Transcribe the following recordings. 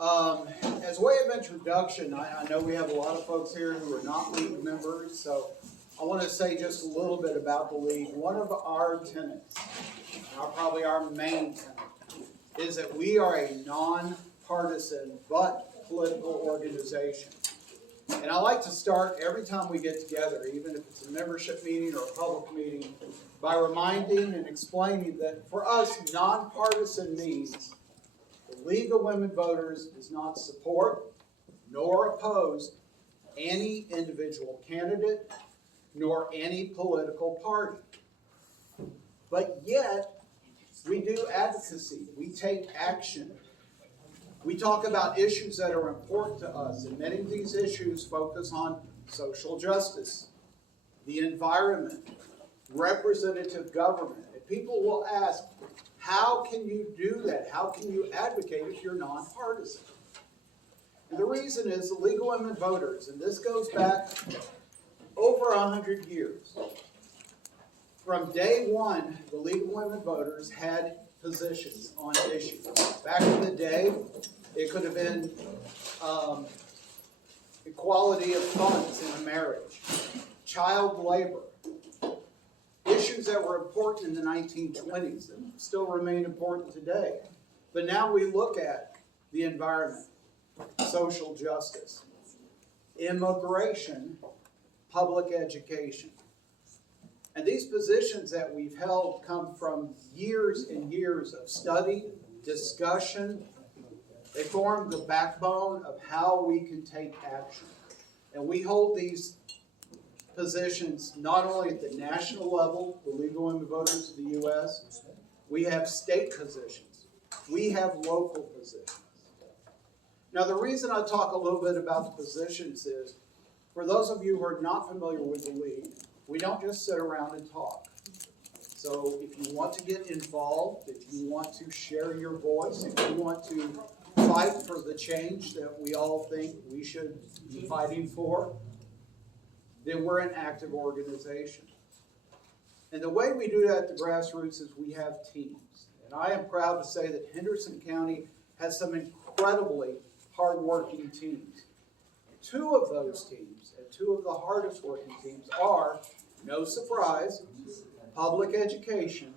As a way of introduction, I know we have a lot of folks here who are not league members, so I want to say just a little bit about the league. One of our tenets, probably our main tenet, is that we are a non-partisan but political organization. And I like to start every time we get together, even if it's a membership meeting or a public meeting, by reminding and explaining that for us, nonpartisan means the League of Women Voters does not support nor oppose any individual candidate nor any political party. But yet, we do advocacy. We take action. We talk about issues that are important to us, and many of these issues focus on social justice, the environment, representative government. And people will ask, how can you do that? How can you advocate if you're nonpartisan? And the reason is the League of Women Voters, and this goes back over 100 years. From day one, the League of Women Voters had positions on issues. Back in the day, it could have been equality of funds in a marriage, child labor, issues that were important in the 1920s that still remain important today. But now we look at the environment, social justice, immigration, public education. And these positions that we've held come from years and years of study, discussion. They form the backbone of how we can take action. And we hold these positions not only at the national level, the League of Women Voters of the U.S., we have state positions. We have local positions. Now, the reason I talk a little bit about the positions is, for those of you who are not familiar with the League, we don't just sit around and talk. So if you want to get involved, if you want to share your voice, if you want to fight for the change that we all think we should be fighting for, then we're an active organization. And the way we do that at the grassroots is we have teams. And I am proud to say that Henderson County has some incredibly hardworking teams. Two of those teams, and two of the hardest working teams, are, no surprise, public education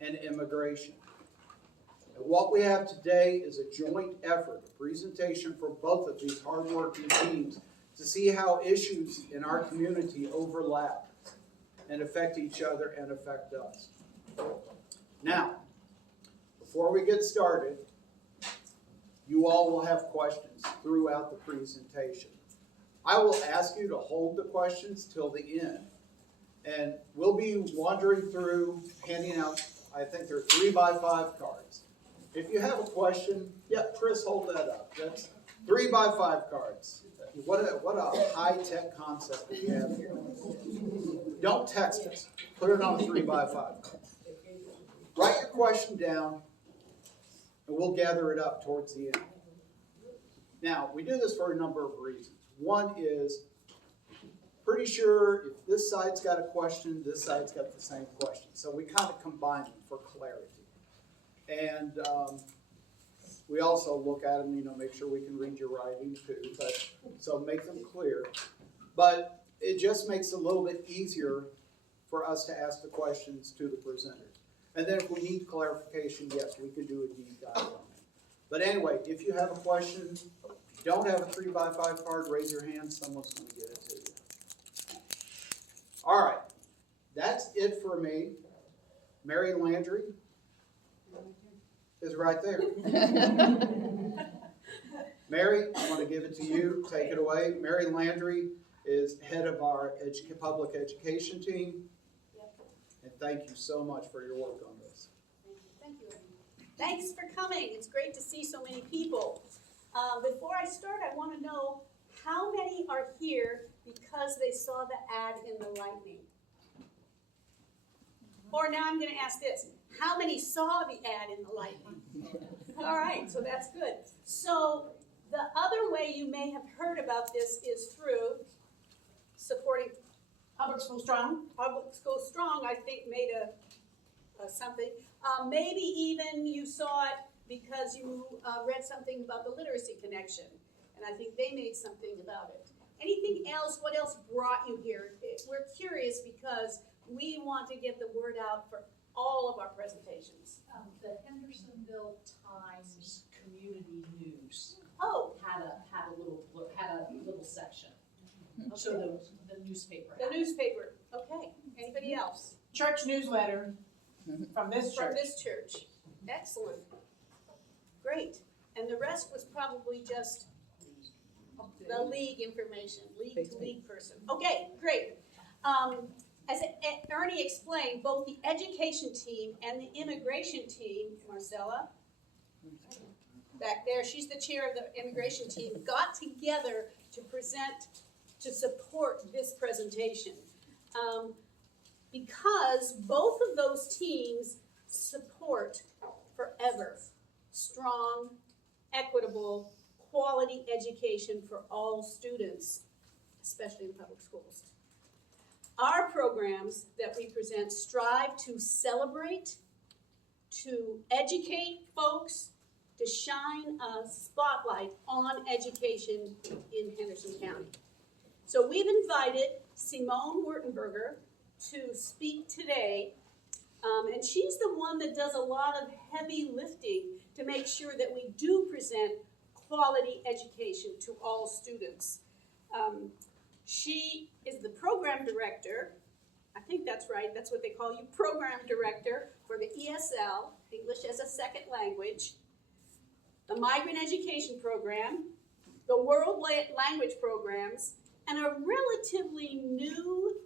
and immigration. And what we have today is a joint effort, a presentation for both of these hardworking teams to see how issues in our community overlap and affect each other and affect us. Now, before we get started, you all will have questions throughout the presentation. I will ask you to hold the questions till the end. And we'll be wandering through, handing out, I think there are 3x5 cards. If you have a question, yeah, Chris, hold that up. That's 3x5 cards. What a high-tech concept we have here. Don't text us. Put it on a 3x5 card. Write your question down, and we'll gather it up towards the end. Now, we do this for a number of reasons. One is, pretty sure if this side's got a question, this side's got the same question. So we kind of combine them for clarity. And we also look at them, make sure we can read your writing too. So make them clear. But it just makes it a little bit easier for us to ask the questions to the presenters. And then if we need clarification, yes, we could do a deep dive on it. But anyway, if you have a question, if you don't have a 3x5 card, raise your hand. Someone's going to get it to you. All right. That's it for me. Mary Landry is right there. Mary, I want to give it to you. Take it away. Mary Landry is head of our public education team. Yep. And thank you so much for your work on this. Thank you. Thanks for coming. It's great to see so many people. Before I start, I want to know how many are here because they saw the ad in the Lightning? Or now I'm going to ask this. How many saw the ad in the Lightning? All right, so that's good. So the other way you may have heard about this is through supporting Public School Strong. Public School Strong, I think, made something. Maybe even you saw it because you read something about the literacy connection, and I think they made something about it. Anything else? What else brought you here? We're curious because we want to get the word out for all of our presentations. The Hendersonville Times Community News Oh, had a little section. So okay. the newspaper. The newspaper. Okay. Anybody else? Church newsletter from this From church. this church. Excellent. Great. And the rest was probably just the league information, league to league person. Okay, great. As Ernie explained, both the education team and the immigration team, Marcella, back there, she's the chair of the immigration team, got together to present, to support this presentation. Because both of those teams support forever strong, equitable, quality education for all students, especially in public schools. Our programs that we present strive to celebrate, to educate folks, to shine a spotlight on education in Henderson County. So we've invited Simone Wertenberger to speak today, and she's the one that does a lot of heavy lifting to make sure that we do present quality education to all students. She is the program director, I think that's right, that's what they call you, program director for the ESL, English as a Second Language, the Migrant Education Program, the World Language Programs, and a relatively new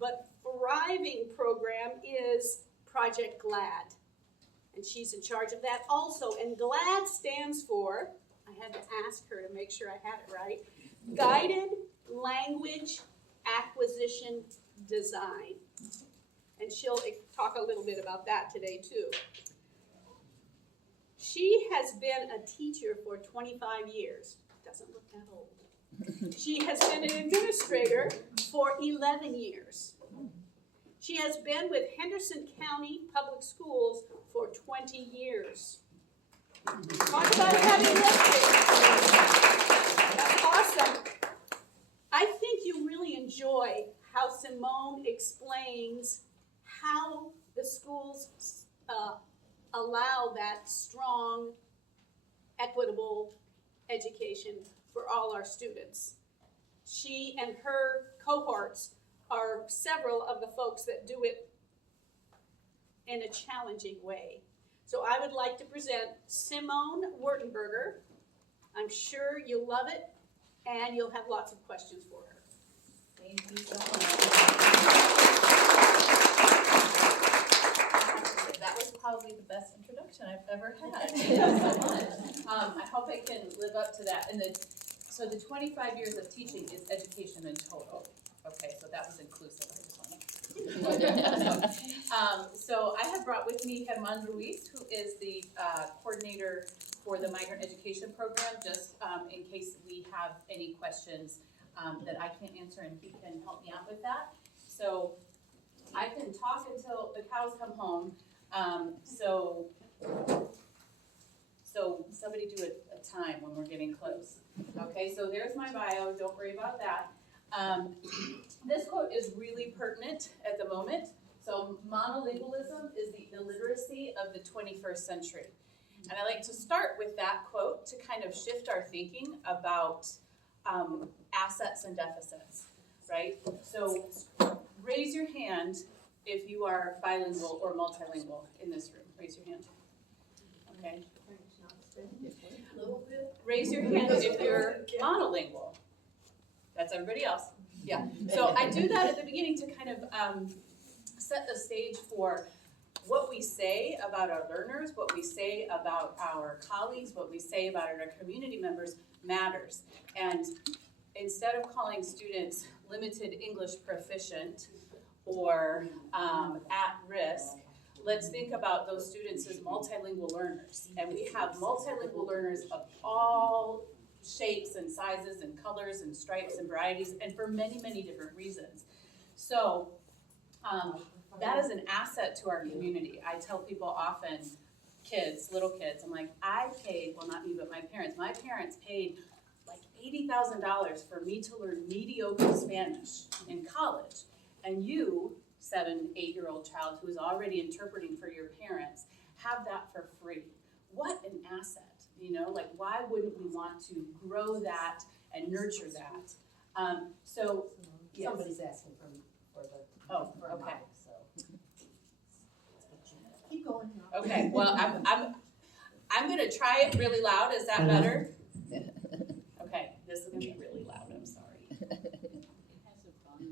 but thriving program is Project GLAD. And she's in charge of that also. And GLAD stands for, I had to ask her to make sure I had it right, Guided Language Acquisition Design. And she'll talk a little bit about that today too. She has been a teacher for 25 years. Doesn't look that old. She has been an administrator for 11 years. She has been with Henderson County Public Schools for 20 years. Talk about heavy lifting. That's awesome. I think you really enjoy how Simone explains how the schools allow that strong, equitable education for all our students. She and her cohorts are several of the folks that do it in a challenging way. So I would like to present Simone Wertenberger. I'm sure you'll love it, and you'll have lots of questions for her. Thank you so much. That was probably the best introduction I've ever had. Thank you so much. I hope I can live up to that. And so the 25 years of teaching is education in total. Okay, so that was inclusive. I just want to. So I have brought with me Germán Ruiz, who is the coordinator for the Migrant Education Program, just in case we have any questions that I can't answer, and he can help me out with that. So I can talk until the cows come home. So somebody do a time when we're getting close. Okay, so there's my bio. Don't worry about that. This quote is really pertinent at the moment. So monolingualism is the illiteracy of the 21st century. And I like to start with that quote to kind of shift our thinking about assets and deficits, right? So raise your hand if you are bilingual or multilingual in this room. Raise your hand. Okay. Raise your hand if you're monolingual. That's everybody else. Yeah. So I do that at the beginning to kind of set the stage for what we say about our learners, what we say about our colleagues, what we say about our community members matters. And instead of calling students limited English proficient or at risk, let's think about those students as multilingual learners. And we have multilingual learners of all shapes and sizes and colors and stripes and varieties, and for many, many different reasons. So that is an asset to our community. I tell people often, kids, little kids, I'm like, I paid, well, not me, but my parents paid like $80,000 for me to learn mediocre Spanish in college. And you, 7, 8-year-old child who is already interpreting for your parents, have that for free. What an asset, you know? Like, why wouldn't we want to grow that and nurture that? So, yes. Somebody's asking for the. Oh, for a okay. mic, so. Keep going. Okay, well, I'm gonna try it really loud. Is that better? Okay, this is gonna be really loud. I'm sorry. I'm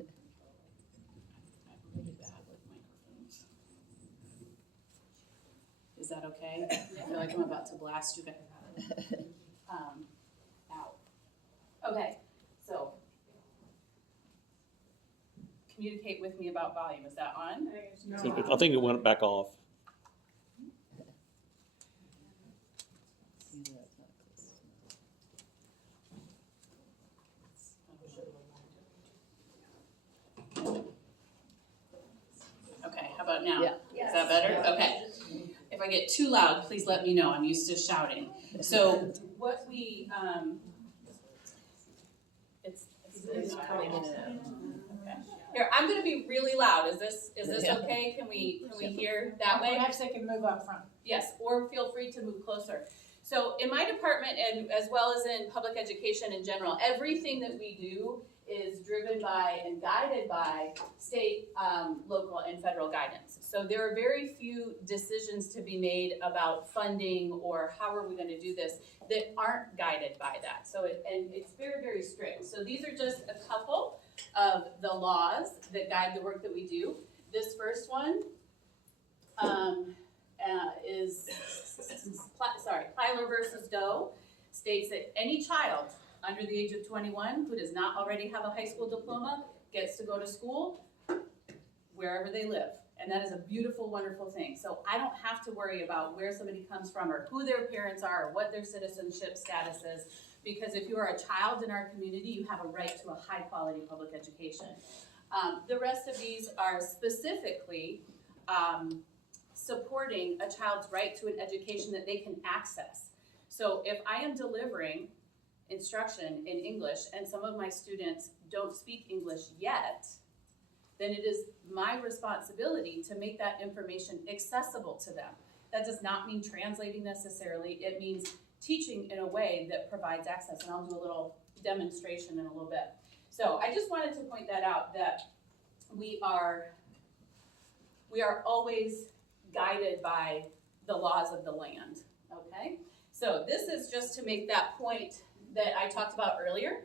really bad with microphones. Is that okay? I feel like I'm about to blast you guys out. Okay, so communicate with me about volume. Is that on? I think it went back off. Okay, how about now? Yeah. Is that better? Okay. If I get too loud, please let me know. I'm used to shouting. So what we, it's okay. Here, I'm gonna be really loud. Is this okay? Can we hear that way? Perhaps they can move up front. Yes, or feel free to move closer. So in my department, and as well as in public education in general, everything that we do is driven by and guided by state, local, and federal guidance. So there are very few decisions to be made about funding or how are we going to do this that aren't guided by that. So it's very, very strict. So these are just a couple of the laws that guide the work that we do. This first one is Plyler versus Doe, states that any child under the age of 21 who does not already have a high school diploma gets to go to school wherever they live. And that is a beautiful, wonderful thing. So I don't have to worry about where somebody comes from or who their parents are or what their citizenship status is, because if you are a child in our community, you have a right to a high quality public education. The rest of these are specifically supporting a child's right to an education that they can access. So if I am delivering instruction in English and some of my students don't speak English yet, then it is my responsibility to make that information accessible to them. That does not mean translating necessarily. It means teaching in a way that provides access, and I'll do a little demonstration in a little bit. So I just wanted to point that out, that we are always guided by the laws of the land, okay? So this is just to make that point that I talked about earlier.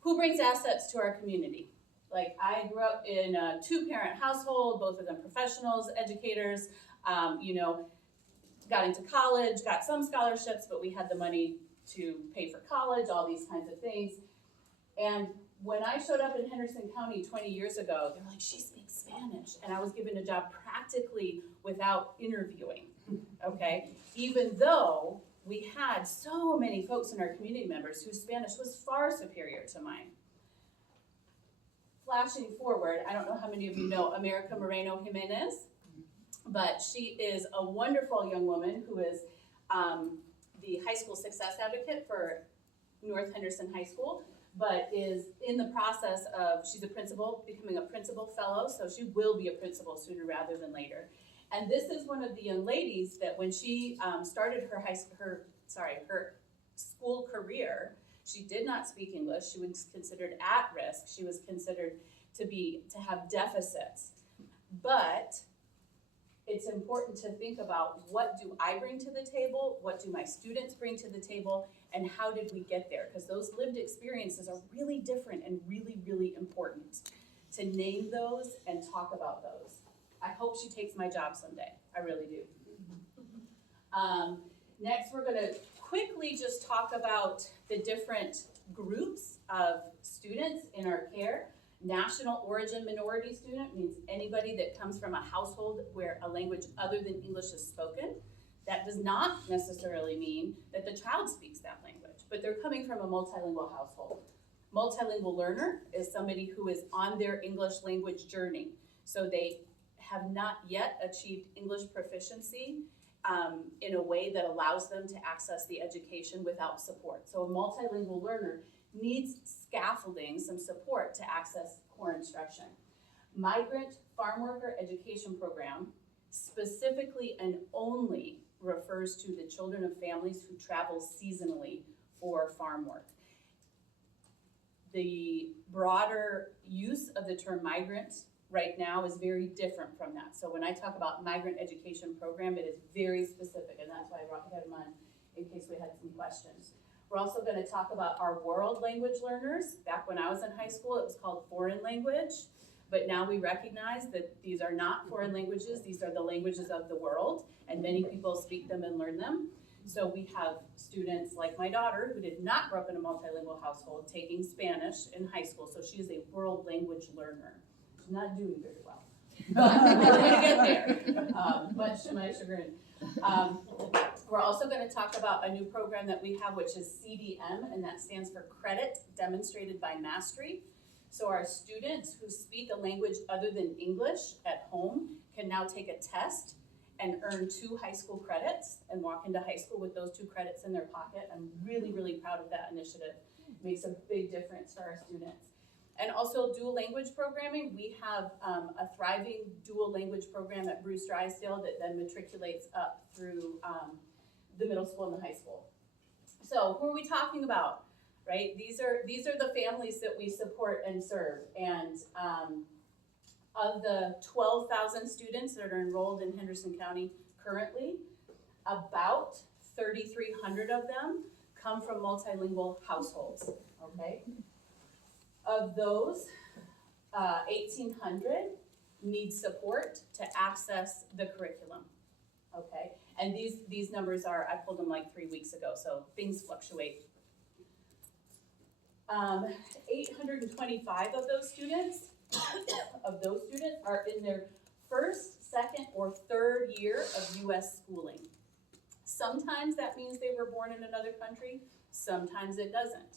Who brings assets to our community? Like, I grew up in a 2-parent household, both of them professionals, educators, got into college, got some scholarships, but we had the money to pay for college, all these kinds of things. And when I showed up in Henderson County 20 years ago, they were like, she speaks Spanish. And I was given a job practically without interviewing, okay? Even though we had so many folks in our community members whose Spanish was far superior to mine. Flashing forward, I don't know how many of you know America Moreno Jimenez, but she is a wonderful young woman who is the high school success advocate for North Henderson High School, but is in the process of, she's a principal, becoming a principal fellow, so she will be a principal sooner rather than later. And this is one of the young ladies that when she started her school career, she did not speak English. She was considered at risk. She was considered to have deficits. But it's important to think about, what do I bring to the table? What do my students bring to the table? And how did we get there? Because those lived experiences are really different and really, really important to name those and talk about those. I hope she takes my job someday. I really do. Next, we're going to quickly just talk about the different groups of students in our care. National origin minority student means anybody that comes from a household where a language other than English is spoken. That does not necessarily mean that the child speaks that language, but they're coming from a multilingual household. Multilingual learner is somebody who is on their English language journey. So they have not yet achieved English proficiency in a way that allows them to access the education without support. So a multilingual learner needs scaffolding, some support to access core instruction. Migrant Farm Worker Education Program specifically and only refers to the children of families who travel seasonally for farm work. The broader use of the term migrant right now is very different from that. So when I talk about Migrant Education Program, it is very specific, and that's why I brought him on in case we had some questions. We're also going to talk about our world language learners. Back when I was in high school, it was called foreign language, but now we recognize that these are not foreign languages, these are the languages of the world, and many people speak them and learn them. So we have students like my daughter, who did not grow up in a multilingual household, taking Spanish in high school, so she is a world language learner. She's not doing very well, but we're gonna get there, much to my chagrin. We're also gonna talk about a new program that we have, which is CDM, and that stands for Credit Demonstrated by Mastery. So our students who speak a language other than English at home can now take a test and earn 2 high school credits and walk into high school with those 2 credits in their pocket. I'm really, really proud of that initiative. It makes a big difference for our students. And also dual language programming. We have a thriving dual language program at Bruce Drysdale that then matriculates up through the middle school and the high school. So who are we talking about, right? These are the families that we support and serve. And of the 12,000 students that are enrolled in Henderson County currently, about 3,300 of them come from multilingual households, okay? Of those, 1,800 need support to access the curriculum, okay? And these numbers are, I pulled them like 3 weeks ago, so things fluctuate. 825 of those students are in their first, second, or third year of U.S. schooling. Sometimes that means they were born in another country, sometimes it doesn't.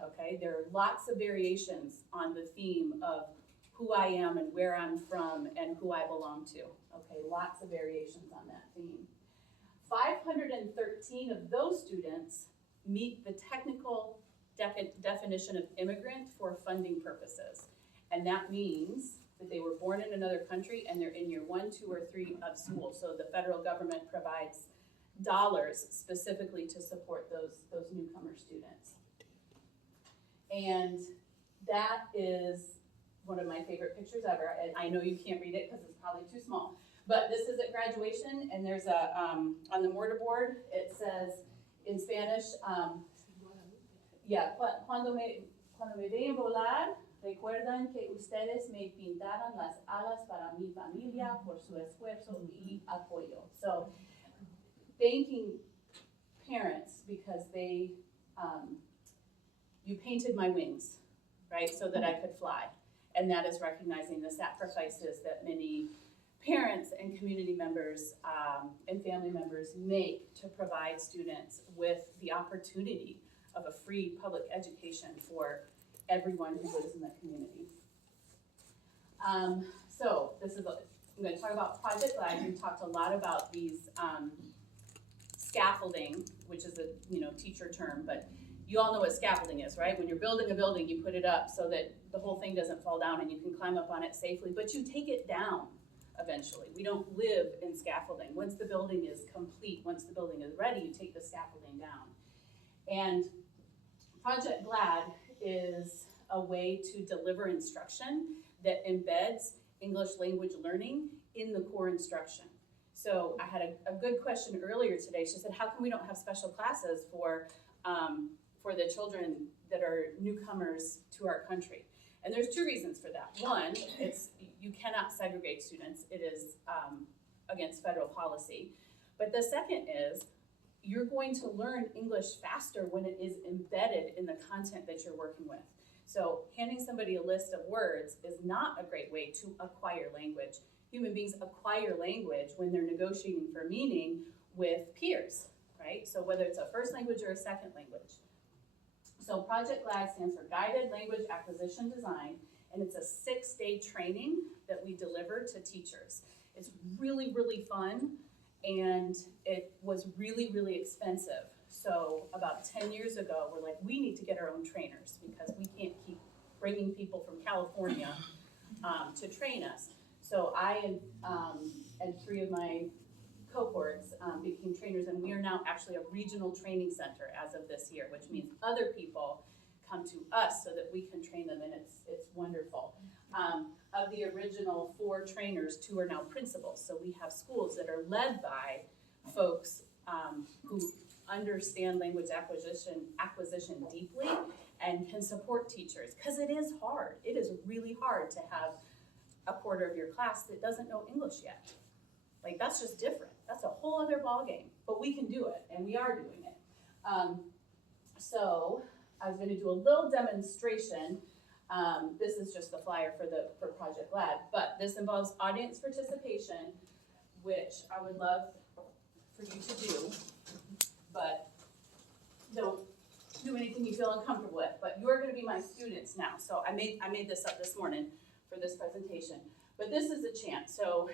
Okay, there are lots of variations on the theme of who I am and where I'm from and who I belong to. Okay, lots of variations on that theme. 513 of those students meet the technical definition of immigrant for funding purposes. And that means that they were born in another country and they're in year 1, 2, or 3 of school. So the federal government provides dollars specifically to support those newcomer students. And that is one of my favorite pictures ever. And I know you can't read it because it's probably too small. But this is at graduation, and there's a, on the mortarboard, it says in Spanish, cuando me ven volar, recuerdan que ustedes me pintaron las alas para mi familia por su esfuerzo y apoyo. So, thanking parents because they, you painted my wings, right, so that I could fly. And that is recognizing the sacrifices that many parents and community members and family members make to provide students with the opportunity of a free public education for everyone who lives in the community. So this is, I'm going to talk about Project Glide. We talked a lot about these scaffolding, which is a teacher term, but you all know what scaffolding is, right? When you're building a building, you put it up so that the whole thing doesn't fall down and you can climb up on it safely, but you take it down eventually. We don't live in scaffolding. Once the building is complete, once the building is ready, you take the scaffolding down. And Project GLAD is a way to deliver instruction that embeds English language learning in the core instruction. So I had a good question earlier today. She said, how come we don't have special classes for the children that are newcomers to our country? And there's 2 reasons for that. One, it's you cannot segregate students. It is against federal policy. But the second is you're going to learn English faster when it is embedded in the content that you're working with. So handing somebody a list of words is not a great way to acquire language. Human beings acquire language when they're negotiating for meaning with peers, right? So whether it's a first language or a second language. So Project GLAD stands for Guided Language Acquisition Design, and it's a 6-day training that we deliver to teachers. It's really, really fun, and it was really, really expensive. So about 10 years ago, we're like, we need to get our own trainers because we can't keep bringing people from California to train us. So I and 3 of my cohorts became trainers, and we are now actually a regional training center as of this year, which means other people come to us so that we can train them, and it's wonderful. Of the original 4 trainers, 2 are now principals. So we have schools that are led by folks who understand language acquisition deeply and can support teachers, because it is hard. It is really hard to have a quarter of your class that doesn't know English yet. Like, that's just different. That's a whole other ballgame, but we can do it, and we are doing it. So I was going to do a little demonstration. This is just the flyer for Project Lab, but this involves audience participation, which I would love for you to do, but don't do anything you feel uncomfortable with. But you're going to be my students now. So I made this up this morning for this presentation. But this is a chant. So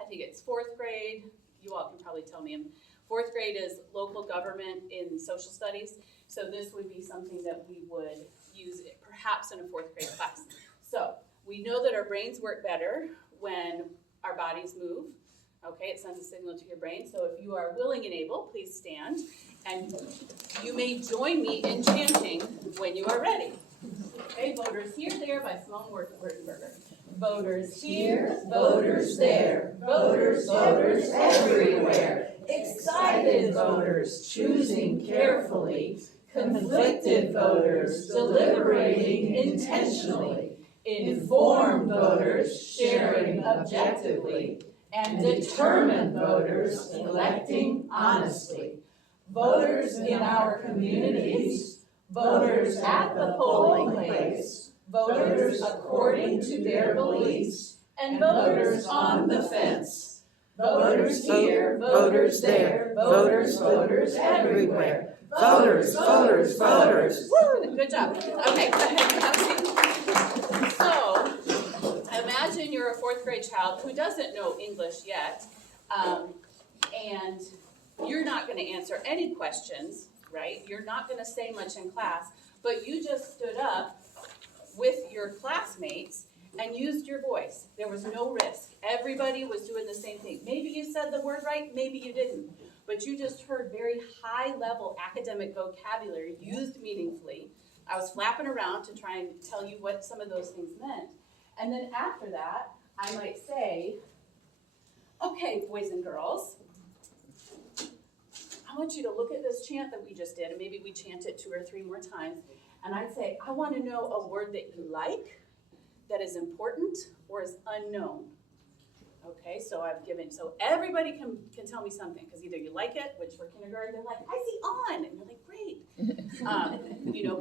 I think it's 4th grade. You all can probably tell me. 4th grade is local government in social studies. So this would be something that we would use perhaps in a 4th grade class. So we know that our brains work better when our bodies move. Okay, it sends a signal to your brain. So if you are willing and able, please stand. And you may join me in chanting when you are ready. Okay, voters here, there by Simone Wertenberger. Voters here, voters there, voters everywhere. Excited voters choosing carefully, conflicted voters deliberating intentionally, informed voters sharing objectively, and determined voters electing honestly. Voters in our communities, voters at the polling place, voters according to their beliefs, and voters on the fence. Voters here, voters there, voters everywhere. Voters. Woo, good job. Okay, go ahead and have a seat. So, imagine you're a 4th grade child who doesn't know English yet, and you're not going to answer any questions, right? You're not going to say much in class, but you just stood up with your classmates and used your voice. There was no risk. Everybody was doing the same thing. Maybe you said the word right, maybe you didn't, but you just heard very high-level academic vocabulary used meaningfully. I was flapping around to try and tell you what some of those things meant. And then after that, I might say, okay, boys and girls, I want you to look at this chant that we just did, and maybe we chant it 2 or 3 more times, and I'd say, I want to know a word that you like, that is important, or is unknown. Okay, so so everybody can tell me something, because either you like it, which for kindergarten, they're like, I see on, and you're like, great.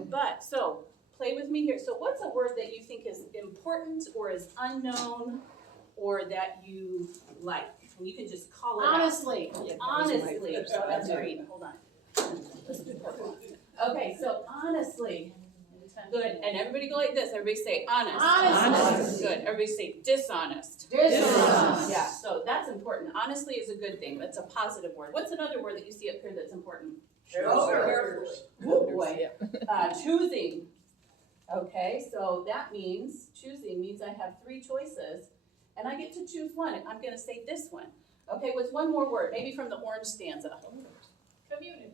But, so, play with me here. So what's a word that you think is important, or is unknown, or that you like? And you can just call it Honestly. Honestly. So that's great. Hold on. Okay, so honestly. Good. And everybody go like this. Everybody say honest. Honest. Good. Everybody say dishonest. Dishonest. Yeah, so that's important. Honestly is a good thing. That's a positive word. What's another word that you see up here that's important? Carefully. Oh boy. Choosing. Okay, so that means, choosing means I have 3 choices, and I get to choose one. I'm going to say this one. Okay, what's one more word? Maybe from the orange stanza. Communities.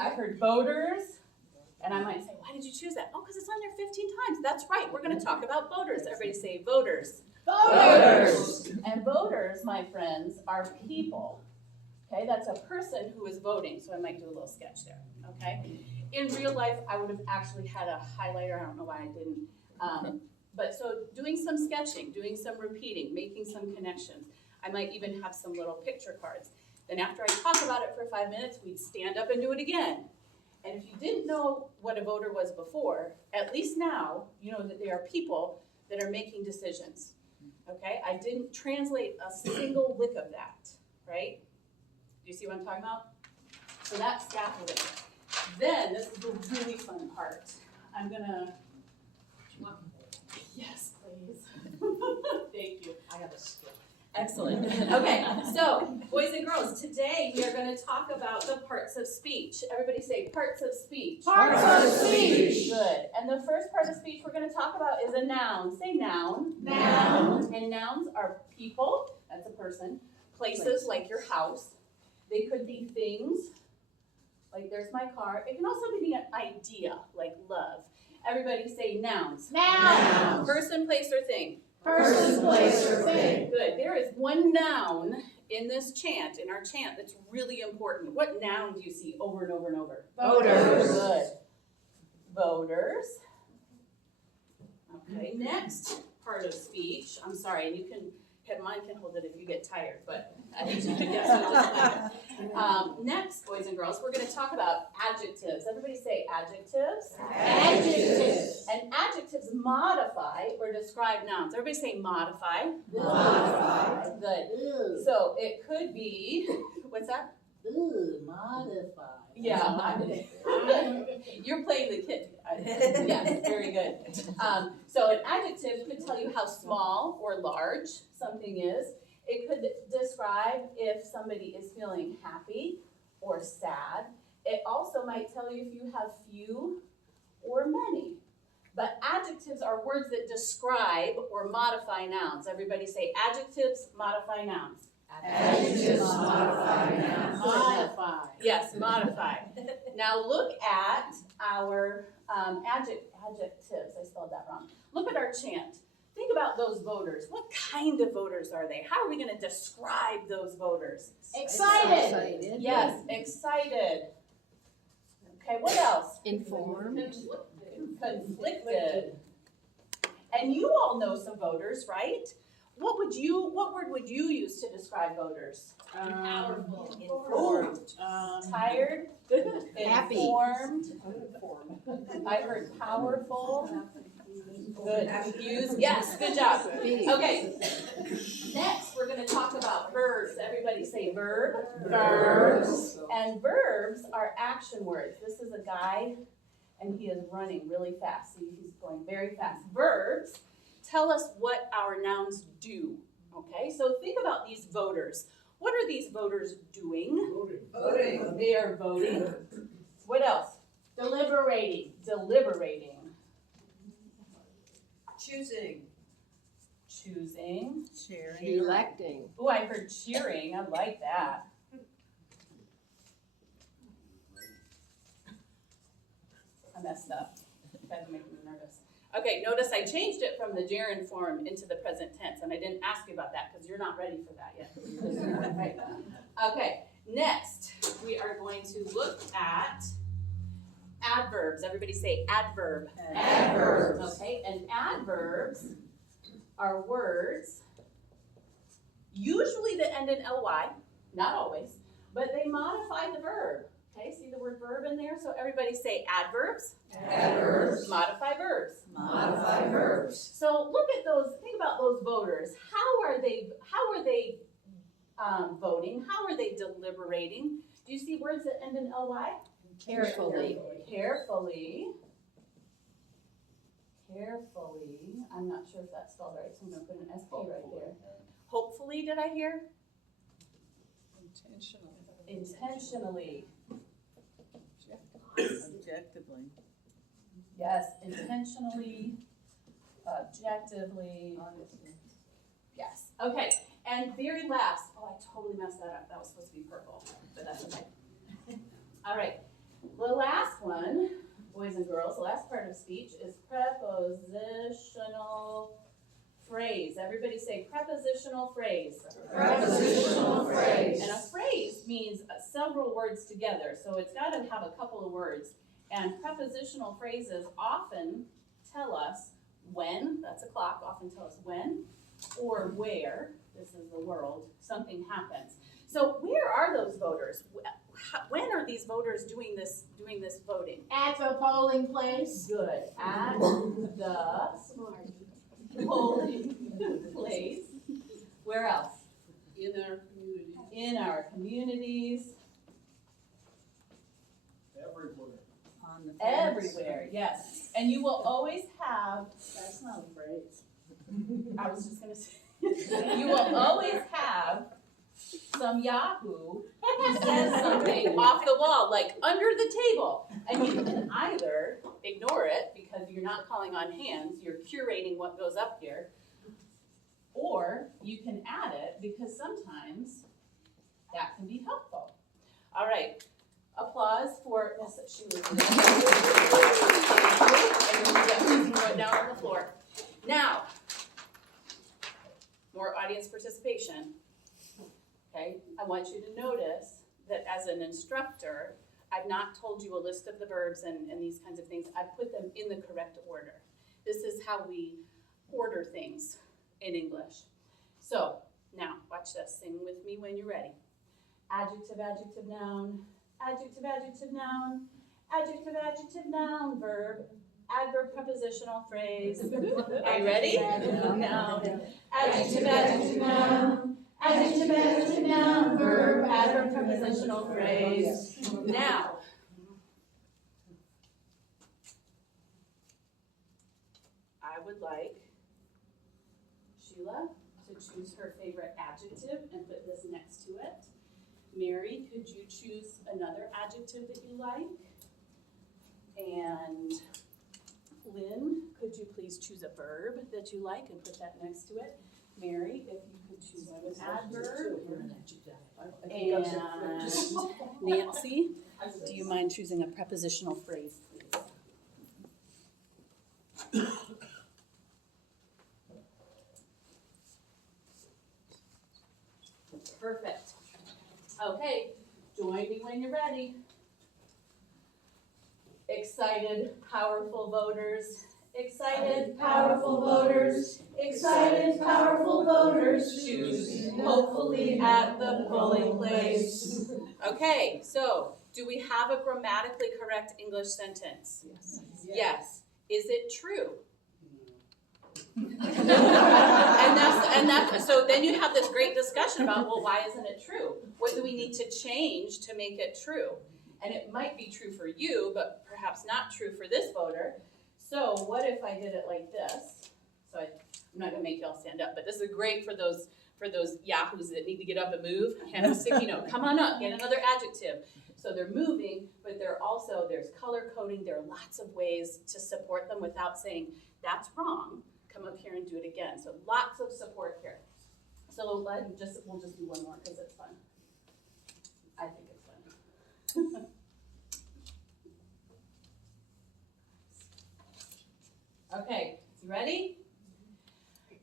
I heard voters, and I might say, why did you choose that? Oh, because it's on there 15 times. That's right. We're going to talk about voters. Everybody say voters. Voters. And voters, my friends, are people. Okay, that's a person who is voting. So I might do a little sketch there. Okay. In real life, I would have actually had a highlighter. I don't know why I didn't. But so doing some sketching, doing some repeating, making some connections. I might even have some little picture cards. Then after I talk about it for 5 minutes, we'd stand up and do it again. And if you didn't know what a voter was before, at least now you know that they are people that are making decisions. Okay? I didn't translate a single lick of that, right? Do you see what I'm talking about? So that's scaffolding. Then, this is the really fun part. I'm gonna, yes, please. Thank you. I got a skill. Excellent. Okay, so boys and girls, today we are going to talk about the parts of speech. Everybody say parts of speech. Parts of speech. Good. And the first part of speech we're going to talk about is a noun. Say noun. Noun. And nouns are people, that's a person, places like your house. They could be things, like there's my car. It can also be an idea, like love. Everybody say nouns. Noun. Person, place, or thing. Person, place, or thing. Good. There is one noun in this chant, in our chant, that's really important. What noun do you see over and over and over? Voters. Good. Voters. Okay, next part of speech. I'm sorry, and you can, mine can hold it if you get tired, but I think you can guess it. Next, boys and girls, we're going to talk about adjectives. Everybody say adjectives. Adjectives. And adjectives modify or describe nouns. Everybody say modify. Modify. Good. So it could be, what's that? Modify. Yeah. You're playing the kid. Yes, very good. So an adjective could tell you how small or large something is. It could describe if somebody is feeling happy or sad. It also might tell you if you have few or many. But adjectives are words that describe or modify nouns. Everybody say adjectives modify nouns. Adjectives modify nouns. Modify. Yes, modify. Now look at our adjectives. I spelled that wrong. Look at our chant. Think about those voters. What kind of voters are they? How are we going to describe those voters? Excited. Yes, excited. Okay, what else? Informed. Conflicted. And you all know some voters, right? What word would you use to describe voters? Powerful. Informed. Tired. Happy. Informed. I heard powerful. Good. Confused. Yes, good job. Okay. Next, we're going to talk about verbs. Everybody say verb. Verbs. And verbs are action words. This is a guy, and he is running really fast. See, he's going very fast. Verbs tell us what our nouns do. Okay, so think about these voters. What are these voters doing? Voting. They are voting. What else? Deliberating. Deliberating. Choosing. Choosing. Electing. Oh, I heard cheering. I like that. I messed up. You guys are making me nervous. Okay, notice I changed it from the gerund form into the present tense, and I didn't ask you about that because you're not ready for that yet. Right. Okay, next we are going to look at adverbs. Everybody say adverb. Adverbs. Okay, and adverbs are words usually that end in ly, not always, but they modify the verb. Okay, see the word verb in there? So everybody say adverbs. Adverbs. Modify verbs. Modify verbs. So look at those, think about those voters. How are they voting? How are they deliberating? Do you see words that end in ly? Carefully. Carefully. I'm not sure if that's spelled right, so I'm going to put an SP right there. Hopefully, did I hear? Intentionally. Objectively. Yes, intentionally, objectively. Yes, okay. And very last, oh, I totally messed that up. That was supposed to be purple, but that's okay. All right, the last one, boys and girls, the last part of speech is prepositional phrase. Everybody say prepositional phrase. Prepositional phrase. And a phrase means several words together, so it's got to have a couple of words. And prepositional phrases often tell us when, that's a clock, often tell us when, or where, this is the world, something happens. So where are those voters? When are these voters doing this voting? At the polling place. Good. At the polling place. Where else? In our community. In our communities. Everywhere. On the fence. Everywhere, yes. And you will always have, That's not a phrase. I was just gonna say, You will always have some yahoo who says something off the wall, like under the table. And you can either ignore it because you're not calling on hands, you're curating what goes up here, or you can add it because sometimes that can be helpful. All right, applause for Miss Sheila. And throw it down on the floor. Now, more audience participation. Okay, I want you to notice that as an instructor, I've not told you a list of the verbs and these kinds of things. I've put them in the correct order. This is how we order things in English. So, now, watch this. Sing with me when you're ready. Adjective, adjective, noun. Adjective, adjective, noun. Adjective, adjective, noun, verb. Adverb, prepositional phrase. Are you ready? Noun. Adjective, adjective, noun. Adjective, adjective, noun, verb, adverb, prepositional phrase. Now, I would like Sheila to choose her favorite adjective and put this next to it. Mary, could you choose another adjective that you like? And Lynn, could you please choose a verb that you like and put that next to it? Mary, if you could choose an adverb. And Nancy, do you mind choosing a prepositional phrase, please? Perfect. Okay, join me when you're ready. Excited, powerful voters. Excited, powerful voters. Excited, powerful voters. Choose hopefully at the polling place. Okay, so do we have a grammatically correct English sentence? Yes. Yes. Is it true? So then you have this great discussion about, well, why isn't it true? What do we need to change to make it true? And it might be true for you, but perhaps not true for this voter. So what if I did it like this? So I'm not gonna make y'all stand up, but this is great for those yahoos that need to get up and move. Hand them a sticky note, come on up, get another adjective. So they're moving, but there's color coding, there are lots of ways to support them without saying, that's wrong, come up here and do it again. So lots of support here. So we'll just do one more because it's fun. I think it's fun. Okay, you ready?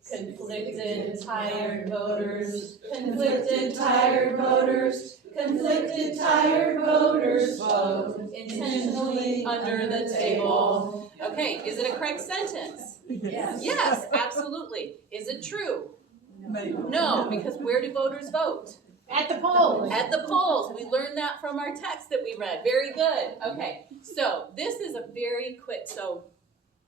Conflicted, tired voters. Conflicted, tired voters. Conflicted, tired voters vote intentionally under the table. Okay, is it a correct sentence? Yes. Yes, absolutely. Is it true? No, because where do voters vote? At the polls. At the polls. We learned that from our text that we read. Very good. Okay, so this is a very quick, so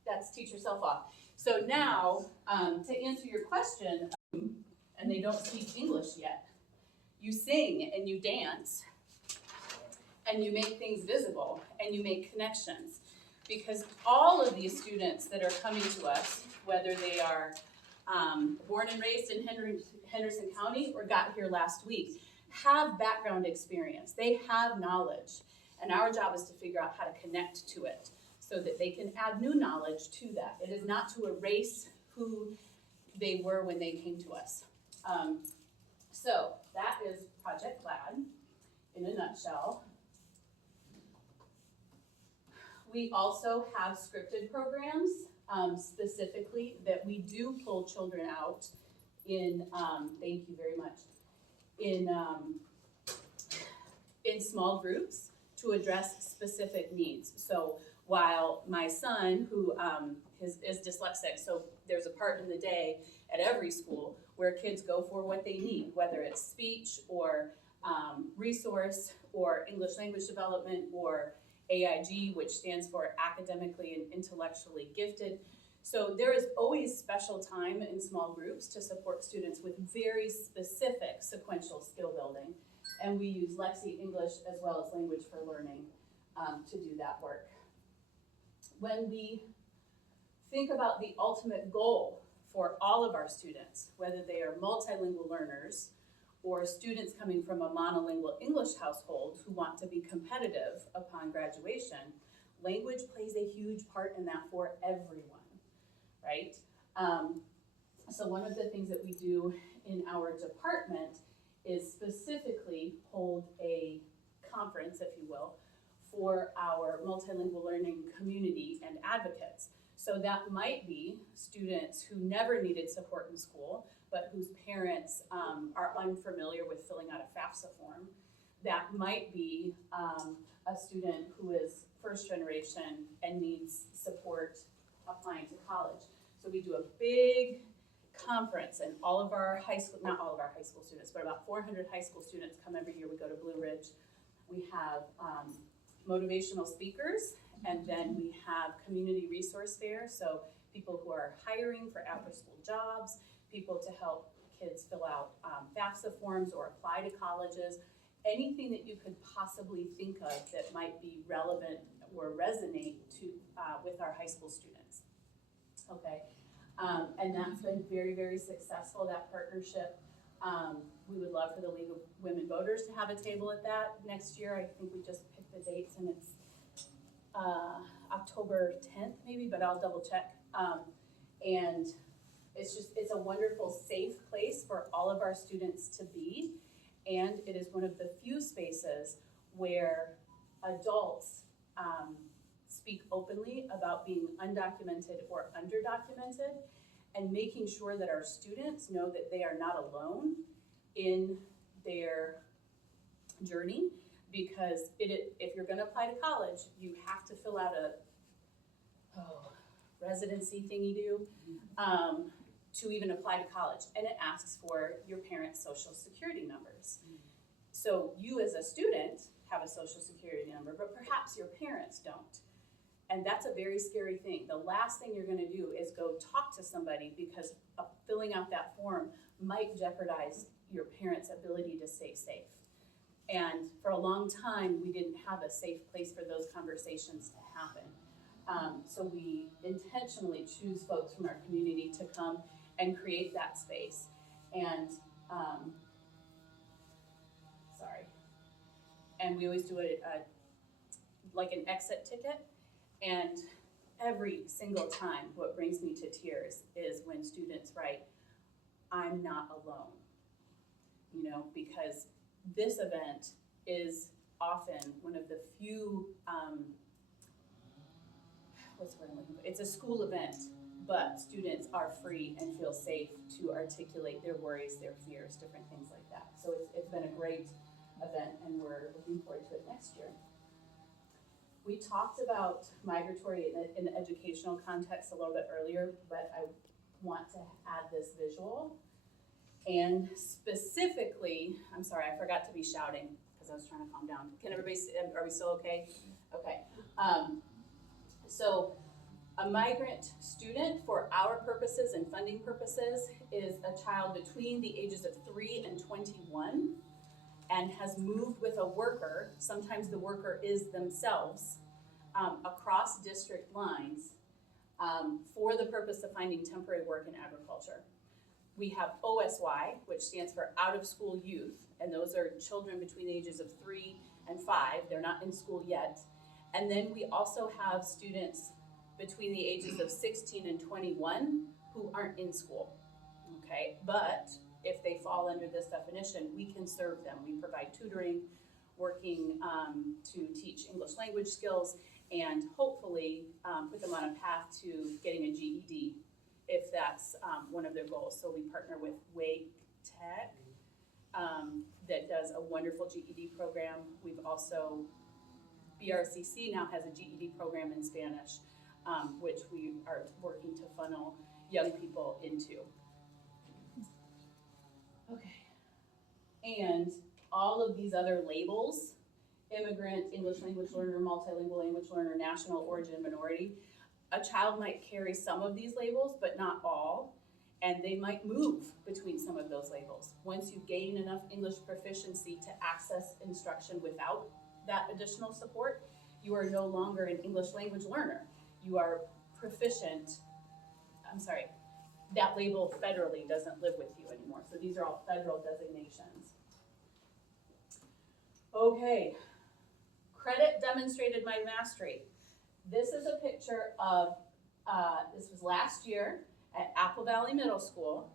that's teach yourself off. So now, to answer your question, and they don't speak English yet, you sing and you dance and you make things visible and you make connections. Because all of these students that are coming to us, whether they are born and raised in Henderson County or got here last week, have background experience. They have knowledge. And our job is to figure out how to connect to it so that they can add new knowledge to that. It is not to erase who they were when they came to us. So that is Project GLAD in a nutshell. We also have scripted programs, specifically that we do pull children out in, thank you very much, in small groups to address specific needs. So while my son, who is dyslexic, so there's a part in the day at every school where kids go for what they need, whether it's speech or resource or English language development or AIG, which stands for academically and intellectually gifted. So there is always special time in small groups to support students with very specific sequential skill building. And we use Lexi English as well as Language for Learning to do that work. When we think about the ultimate goal for all of our students, whether they are multilingual learners or students coming from a monolingual English household who want to be competitive upon graduation, language plays a huge part in that for everyone, right? So one of the things that we do in our department is specifically hold a conference, if you will, for our multilingual learning community and advocates. So that might be students who never needed support in school, but whose parents are unfamiliar with filling out a FAFSA form. That might be a student who is first generation and needs support applying to college. So we do a big conference, and all of our high school, not all of our high school students, but about 400 high school students come every year. We go to Blue Ridge. We have motivational speakers, and then we have community resource fairs, so people who are hiring for after-school jobs, people to help kids fill out FAFSA forms or apply to colleges, anything that you could possibly think of that might be relevant or resonate to with our high school students. Okay, and that's been very, very successful, that partnership. We would love for the League of Women Voters to have a table at that next year. I think we just picked the dates, and it's October 10th maybe, but I'll double check. And it's a wonderful, safe place for all of our students to be. And it is one of the few spaces where adults speak openly about being undocumented or underdocumented, and making sure that our students know that they are not alone in their journey. Because if you're gonna apply to college, you have to fill out a residency thingy-do to even apply to college. And it asks for your parents' social security numbers. So you as a student have a social security number, but perhaps your parents don't. And that's a very scary thing. The last thing you're gonna do is go talk to somebody, because filling out that form might jeopardize your parents' ability to stay safe. And for a long time, we didn't have a safe place for those conversations to happen. So we intentionally choose folks from our community to come and create that space. And, and we always do like an exit ticket. And every single time, what brings me to tears is when students write, "I'm not alone," you know, because this event is often one of the few, what's the word I'm looking for? It's a school event, but students are free and feel safe to articulate their worries, their fears, different things like that. So it's been a great event, and we're looking forward to it next year. We talked about migratory in the educational context a little bit earlier, but I want to add this visual. And specifically, I'm sorry, I forgot to be shouting because I was trying to calm down. Can everybody see, are we still okay? Okay. So a migrant student, for our purposes and funding purposes, is a child between the ages of 3 and 21 and has moved with a worker. Sometimes the worker is themselves across district lines for the purpose of finding temporary work in agriculture. We have OSY, which stands for Out of School Youth, and those are children between the ages of 3 and 5. They're not in school yet. And then we also have students between the ages of 16 and 21 who aren't in school, okay? But if they fall under this definition, we can serve them. We provide tutoring, working to teach English language skills, and hopefully put them on a path to getting a GED if that's one of their goals. So we partner with Wake Tech that does a wonderful GED program. We've also, BRCC now has a GED program in Spanish, which we are working to funnel young people into. Okay. And all of these other labels, immigrant, English language learner, multilingual language learner, national origin minority, a child might carry some of these labels, but not all, and they might move between some of those labels. Once you gain enough English proficiency to access instruction without that additional support, you are no longer an English language learner. You are proficient, that label federally doesn't live with you anymore. So these are all federal designations. Okay, credit demonstrated my mastery. This is a picture of, this was last year at Apple Valley Middle School,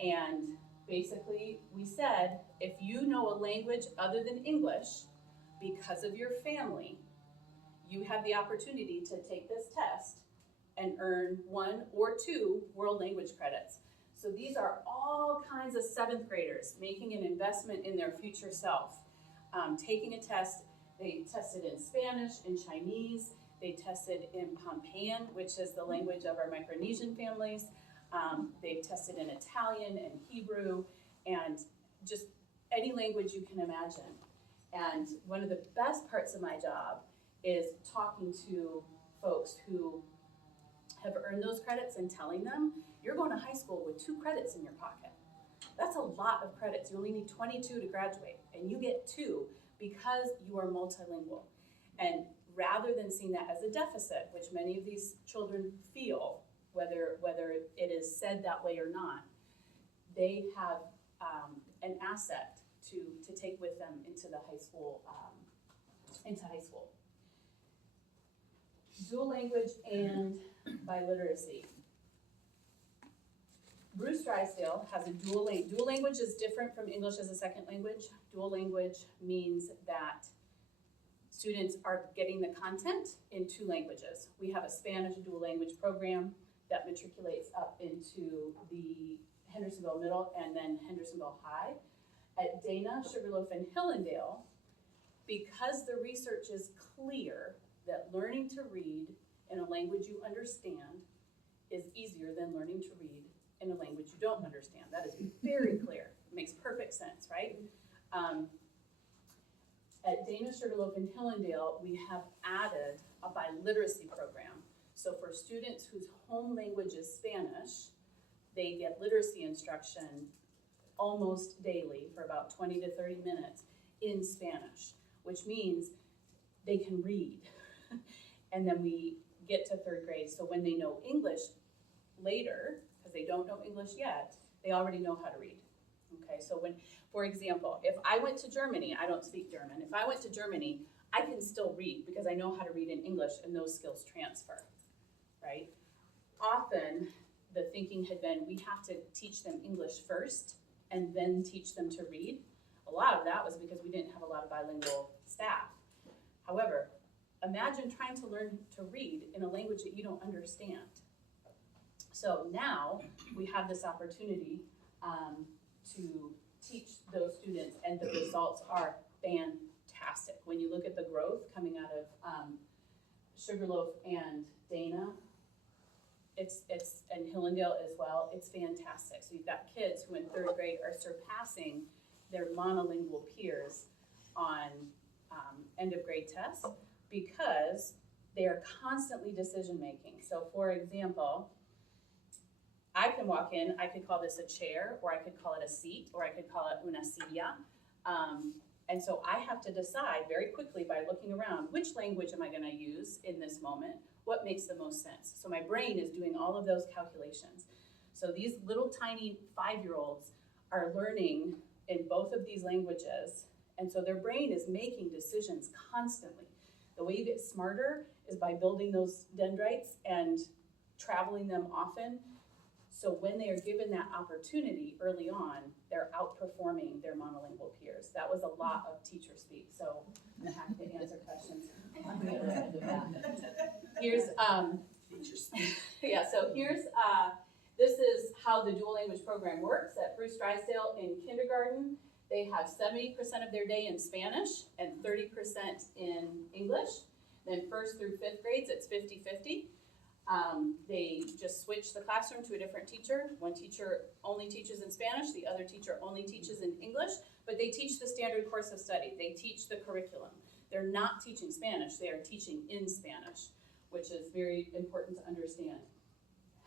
and basically we said, if you know a language other than English, because of your family, you have the opportunity to take this test and earn 1 or 2 world language credits. So these are all kinds of 7th graders making an investment in their future self. Taking a test, they tested in Spanish, in Chinese, they tested in Pompeian, which is the language of our Micronesian families. They've tested in Italian and Hebrew, and just any language you can imagine. And one of the best parts of my job is talking to folks who have earned those credits and telling them, you're going to high school with 2 credits in your pocket. That's a lot of credits. You only need 22 to graduate, and you get 2 because you are multilingual. And rather than seeing that as a deficit, which many of these children feel, whether it is said that way or not, they have an asset to take with them into the high school, Dual language and biliteracy. Bruce Drysdale has a dual language. Dual language is different from English as a second language. Dual language means that students are getting the content in 2 languages. We have a Spanish dual language program that matriculates up into the Hendersonville Middle and then Hendersonville High. At Dana, Sugarloaf, and Hillendale, because the research is clear that learning to read in a language you understand is easier than learning to read in a language you don't understand. That is very clear. It makes perfect sense, right? At Dana, Sugarloaf, and Hillendale, we have added a biliteracy program. So for students whose home language is Spanish, they get literacy instruction almost daily for about 20 to 30 minutes in Spanish, which means they can read. And then we get to 3rd grade, so when they know English later, because they don't know English yet, they already know how to read. Okay, so when, for example, if I went to Germany, I don't speak German, if I went to Germany, I can still read because I know how to read in English and those skills transfer, right? Often, the thinking had been we have to teach them English first and then teach them to read. A lot of that was because we didn't have a lot of bilingual staff. However, imagine trying to learn to read in a language that you don't understand. So now we have this opportunity to teach those students, and the results are fantastic. When you look at the growth coming out of Sugarloaf and Dana, and Hillendale as well, it's fantastic. So you've got kids who in 3rd grade are surpassing their monolingual peers on end of grade tests because they are constantly decision making. So for example, I can walk in, I could call this a chair, or I could call it a seat, or I could call it una silla. And so I have to decide very quickly by looking around, which language am I gonna use in this moment? What makes the most sense? So my brain is doing all of those calculations. So these little tiny 5-year-olds are learning in both of these languages, and so their brain is making decisions constantly. The way you get smarter is by building those dendrites and traveling them often. So when they are given that opportunity early on, they're outperforming their monolingual peers. That was a lot of teacher speak, so I'm happy to answer questions on the other end of that. Here's, this is how the dual language program works at Bruce Drysdale in kindergarten. They have 70% of their day in Spanish and 30% in English. Then 1st through 5th grades, it's 50-50. They just switch the classroom to a different teacher. One teacher only teaches in Spanish, the other teacher only teaches in English, but they teach the standard course of study. They teach the curriculum. They're not teaching Spanish, they are teaching in Spanish, which is very important to understand.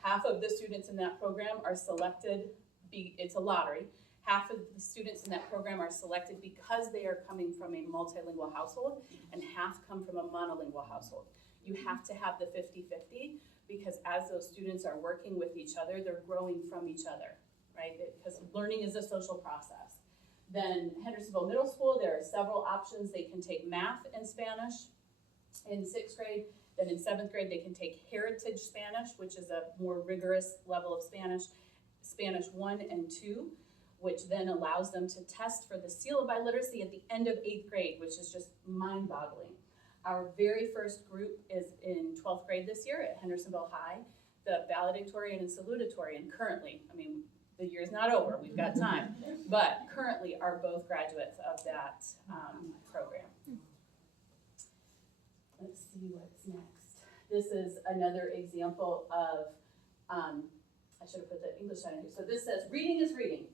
Half of the students in that program are selected, it's a lottery, half of the students in that program are selected because they are coming from a multilingual household, and half come from a monolingual household. You have to have the 50-50 because as those students are working with each other, they're growing from each other, right? Because learning is a social process. Then Hendersonville Middle School, there are several options. They can take math and Spanish in 6th grade. Then in 7th grade, they can take Heritage Spanish, which is a more rigorous level of Spanish, Spanish 1 and 2, which then allows them to test for the seal of biliteracy at the end of 8th grade, which is just mind-boggling. Our very first group is in 12th grade this year at Hendersonville High, the valedictorian and salutatorian currently, I mean, the year's not over, we've got time, but currently are both graduates of that program. Let's see what's next. This is another example of, I should have put the English sign in here. So this says, reading is reading.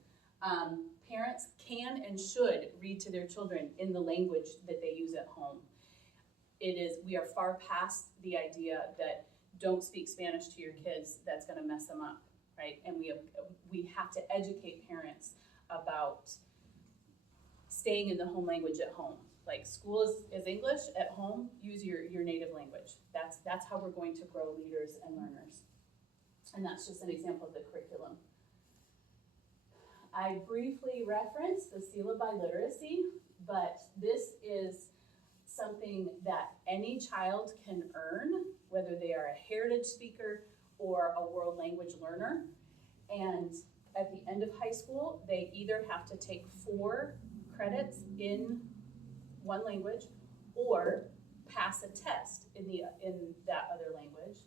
Parents can and should read to their children in the language that they use at home. We are far past the idea that don't speak Spanish to your kids, that's gonna mess them up, right? And we have to educate parents about staying in the home language at home. Like school is English, at home, use your native language. That's how we're going to grow leaders and learners. And that's just an example of the curriculum. I briefly referenced the seal of biliteracy, but this is something that any child can earn, whether they are a heritage speaker or a world language learner. And at the end of high school, they either have to take 4 credits in one language or pass a test in that other language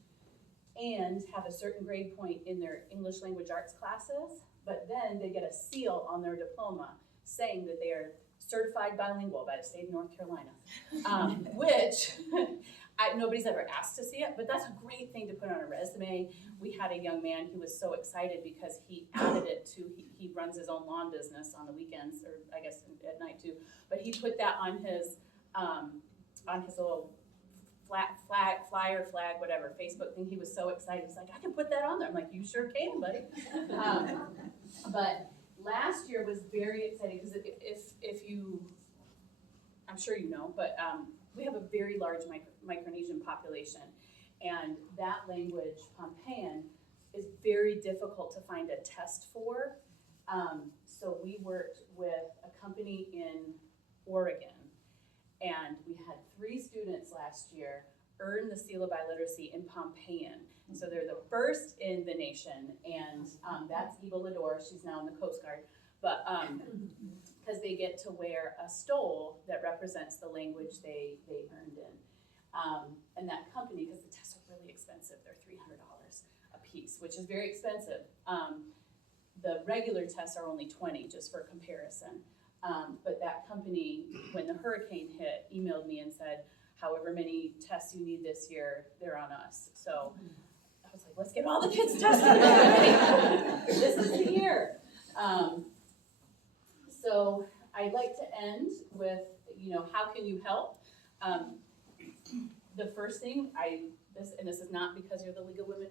and have a certain grade point in their English language arts classes, but then they get a seal on their diploma saying that they are certified bilingual by the state of North Carolina, which nobody's ever asked to see it, but that's a great thing to put on a resume. We had a young man who was so excited because he added it to, he runs his own lawn business on the weekends, or I guess at night too, but he put that on his little flag, whatever, Facebook thing. He was so excited. He's like, I can put that on there. I'm like, you sure can, buddy. But last year was very exciting because if you, I'm sure you know, but we have a very large Micronesian population, and that language, Pompeian, is very difficult to find a test for. So we worked with a company in Oregon, and we had 3 students last year earn the seal of biliteracy in Pompeian. So they're the first in the nation, and that's Eva Lador. She's now in the Coast Guard, but because they get to wear a stole that represents the language they earned in. And that company, because the tests are really expensive, they're $300 a piece, which is very expensive. The regular tests are only $20, just for comparison. But that company, when the hurricane hit, emailed me and said, however many tests you need this year, they're on us. So I was like, let's get all the kids tested. This is the year. So I'd like to end with, how can you help? The first thing, this is not because you're the League of Women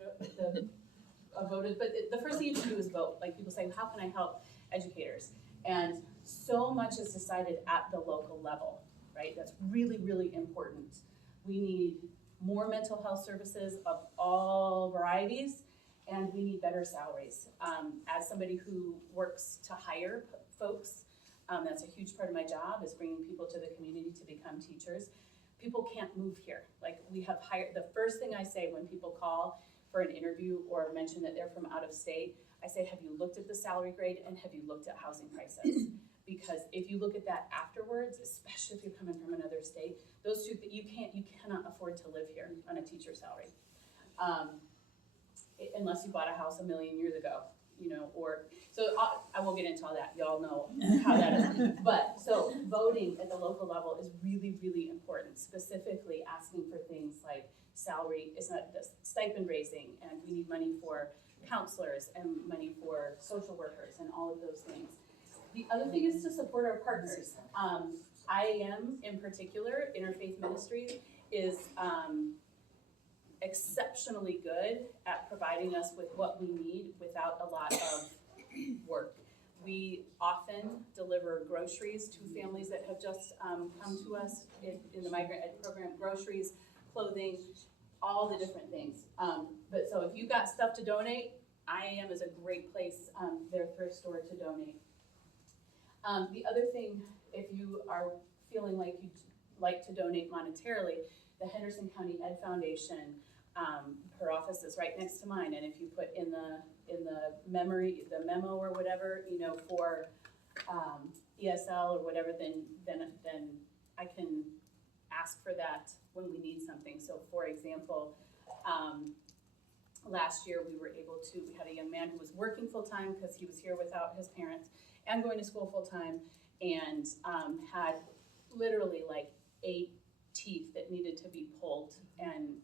voted, but the first thing you can do is vote. Like people say, how can I help educators? And so much is decided at the local level, right? That's really, really important. We need more mental health services of all varieties, and we need better salaries. As somebody who works to hire folks, that's a huge part of my job, is bringing people to the community to become teachers. People can't move here. Like we have hired, the first thing I say when people call for an interview or mention that they're from out of state, I say, have you looked at the salary grade and have you looked at housing prices? Because if you look at that afterwards, especially if you're coming from another state, those two, you cannot afford to live here on a teacher salary. Unless you bought a house 1 million years ago, so I won't get into all that. Y'all know how that is. But so voting at the local level is really, really important, specifically asking for things like salary, it's not the stipend raising, and we need money for counselors and money for social workers and all of those things. The other thing is to support our partners. IAM in particular, Interfaith Ministry, is exceptionally good at providing us with what we need without a lot of work. We often deliver groceries to families that have just come to us in the Migrant Ed Program, groceries, clothing, all the different things. But so if you got stuff to donate, IAM is a great place, their thrift store to donate. The other thing, if you are feeling like you'd like to donate monetarily, the Henderson County Ed Foundation, her office is right next to mine, and if you put in the memo or whatever, you know, for ESL or whatever, then I can ask for that when we need something. So for example, last year we had a young man who was working full-time because he was here without his parents and going to school full-time, and had literally like 8 teeth that needed to be pulled, and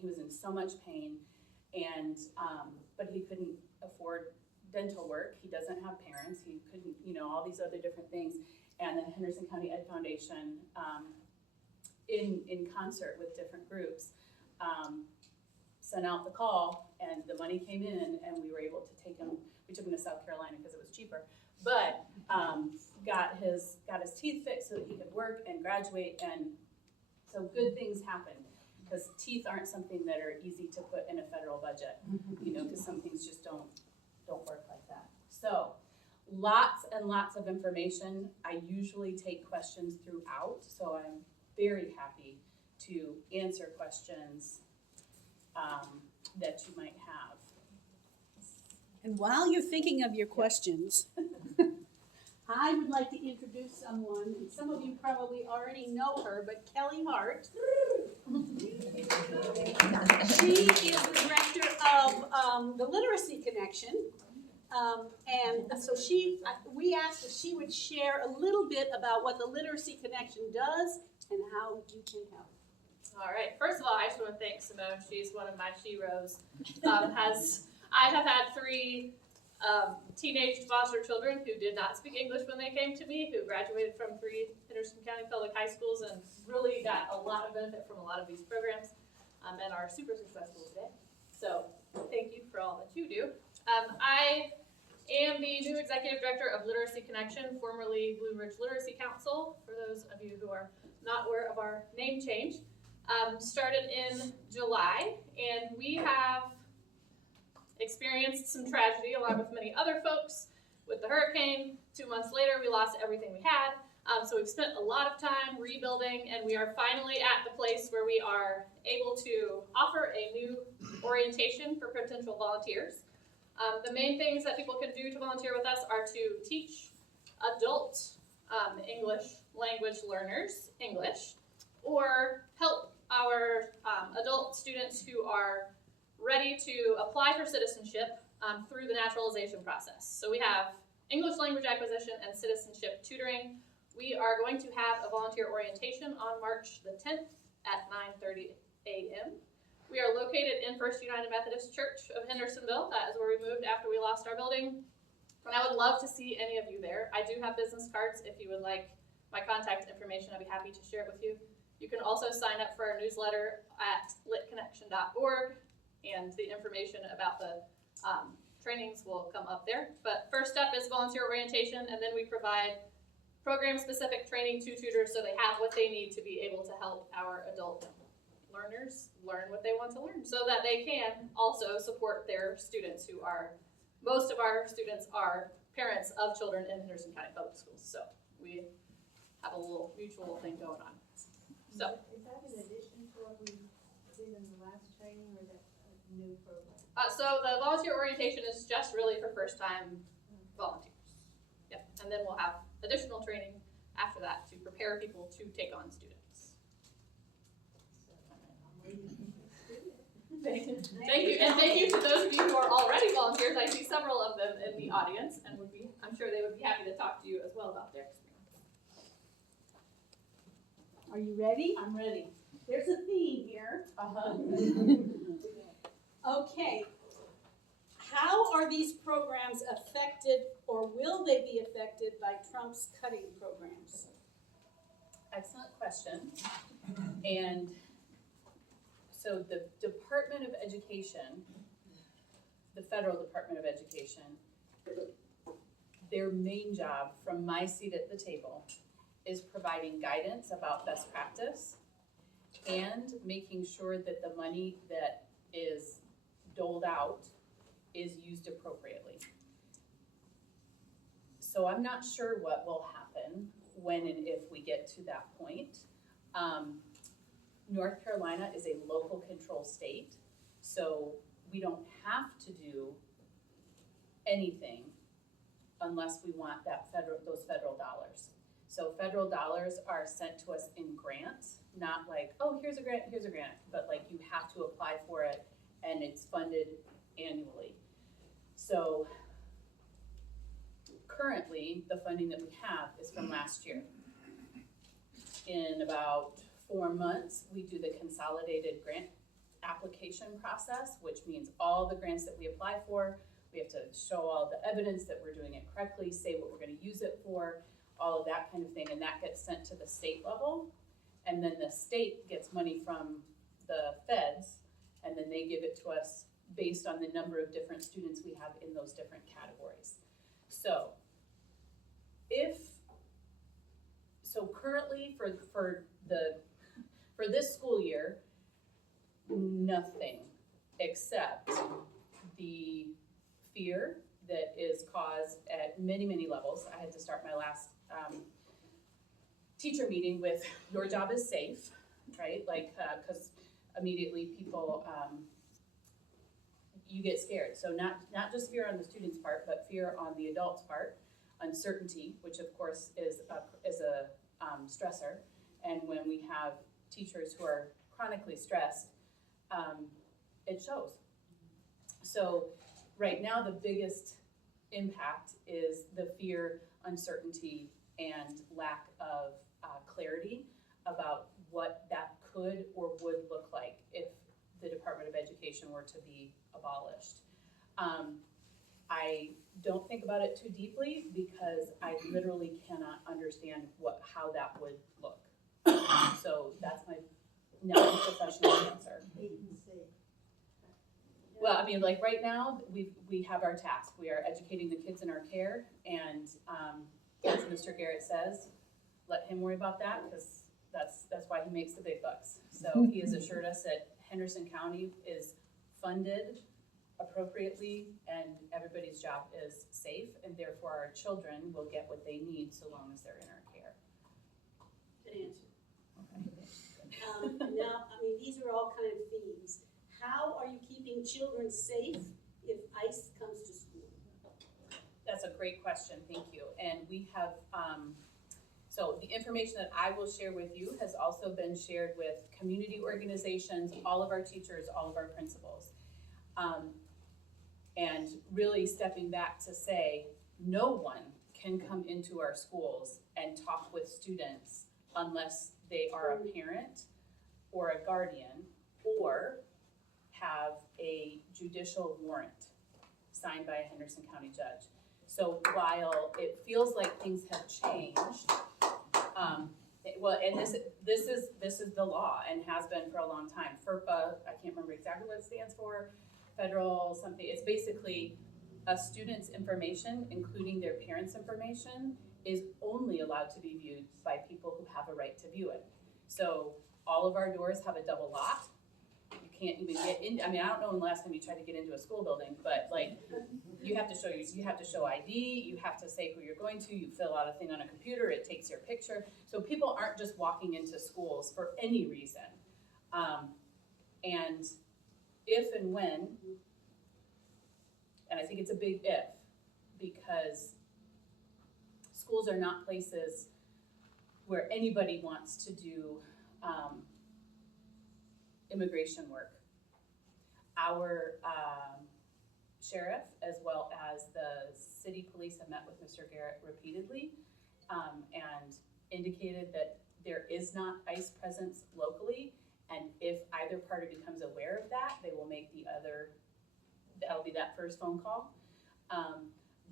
he was in so much pain, and but he couldn't afford dental work. He doesn't have parents. He couldn't, you know, all these other different things. And the Henderson County Ed Foundation, in concert with different groups, sent out the call, and the money came in, and we were able to take him. We took him to South Carolina because it was cheaper, but got his teeth fixed so that he could work and graduate, and so good things happen. Because teeth aren't something that are easy to put in a federal budget, you know, because some things just don't work like that. So lots and lots of information. I usually take questions throughout, so I'm very happy to answer questions that you might have. And while you're thinking of your questions, I would like to introduce someone, and some of you probably already know her, but Kelly Hart. She is the director of the Literacy Connection, and so we asked if she would share a little bit about what the Literacy Connection does and how you can help. All right. First of all, I just want to thank Simone. She's one of my sheroes. I have had 3 teenage foster children who did not speak English when they came to me, who graduated from 3 Henderson County Public High Schools and really got a lot of benefit from a lot of these programs, and are super successful today. So thank you for all that you do. I am the new Executive Director of Literacy Connection, formerly Blue Ridge Literacy Council, for those of you who are not aware of our name change. Started in July, and we have experienced some tragedy along with many other folks with the hurricane. 2 months later, we lost everything we had. So we've spent a lot of time rebuilding, and we are finally at the place where we are able to offer a new orientation for potential volunteers. The main things that people can do to volunteer with us are to teach adult English language learners English, or help our adult students who are ready to apply for citizenship through the naturalization process. So we have English language acquisition and citizenship tutoring. We are going to have a volunteer orientation on March the 10th at 9:30 a.m. We are located in First United Methodist Church of Hendersonville. That is where we moved after we lost our building. And I would love to see any of you there. I do have business cards. If you would like my contact information, I'd be happy to share it with you. You can also sign up for our newsletter at litconnection.org, and the information about the trainings will come up there. But first up is volunteer orientation, and then we provide program-specific training to tutors so they have what they need to be able to help our adult learners learn what they want to learn, so that they can also support their students who are, most of our students are parents of children in Henderson County Public Schools. So we have a little mutual thing going on. So Is that in addition to what we did in the last training, or is that a new program? so the volunteer orientation is just really for first-time volunteers. Yep, and then we'll have additional training after that to prepare people to take on students. Thank you, and thank you to those of you who are already volunteers. I see several of them in the audience, and I'm sure they would be happy to talk to you as well about their experience. Are you ready? I'm ready. There's a theme here. Okay. How are these programs affected, or will they be affected by Trump's cutting programs? Excellent question. And so the Department of Education, the Federal Department of Education, their main job from my seat at the table is providing guidance about best practice and making sure that the money that is doled out is used appropriately. So I'm not sure what will happen when and if we get to that point. North Carolina is a local control state, so we don't have to do anything unless we want those federal dollars. So federal dollars are sent to us in grants, not like, oh, here's a grant, but like you have to apply for it and it's funded annually. So currently, the funding that we have is from last year. In about 4 months, we do the consolidated grant application process, which means all the grants that we apply for, we have to show all the evidence that we're doing it correctly, say what we're gonna use it for, all of that kind of thing, and that gets sent to the state level. And then the state gets money from the feds, and then they give it to us based on the number of different students we have in those different categories. So, currently for this school year, nothing except the fear that is caused at many, many levels. I had to start my last teacher meeting with your job is safe, right? Like, because immediately people, you get scared. So not just fear on the student's part, but fear on the adult's part. Uncertainty, which of course is a stressor. And when we have teachers who are chronically stressed, it shows. So right now, the biggest impact is the fear, uncertainty, and lack of clarity about what that could or would look like if the Department of Education were to be abolished. I don't think about it too deeply because I literally cannot understand how that would look. So that's my non-professional answer. Well, I mean, like right now, we have our task. We are educating the kids in our care, and as Mr. Garrett says, let him worry about that because that's why he makes the big bucks. So he has assured us that Henderson County is funded appropriately and everybody's job is safe, and therefore our children will get what they need so long as they're in our care. Good answer. Now, I mean, these are all kind of themes. How are you keeping children safe if ICE comes to school? That's a great question, thank you. And we have, so the information that I will share with you has also been shared with community organizations, all of our teachers, all of our principals. And really stepping back to say, no one can come into our schools and talk with students unless they are a parent or a guardian or have a judicial warrant signed by a Henderson County judge. So while it feels like things have changed, well, and this is the law and has been for a long time. FERPA, I can't remember exactly what it stands for, federal something. It's basically a student's information, including their parents' information, is only allowed to be viewed by people who have a right to view it. So all of our doors have a double lock. You can't even get in. I mean, I don't know when the last time you tried to get into a school building, but like you have to show ID, you have to say who you're going to, you fill out a thing on a computer, it takes your picture. So people aren't just walking into schools for any reason. And if and when, and I think it's a big if, because schools are not places where anybody wants to do immigration work. Our sheriff, as well as the city police, have met with Mr. Garrett repeatedly and indicated that there is not ICE presence locally, and if either party becomes aware of that, they will make the other, that'll be that first phone call.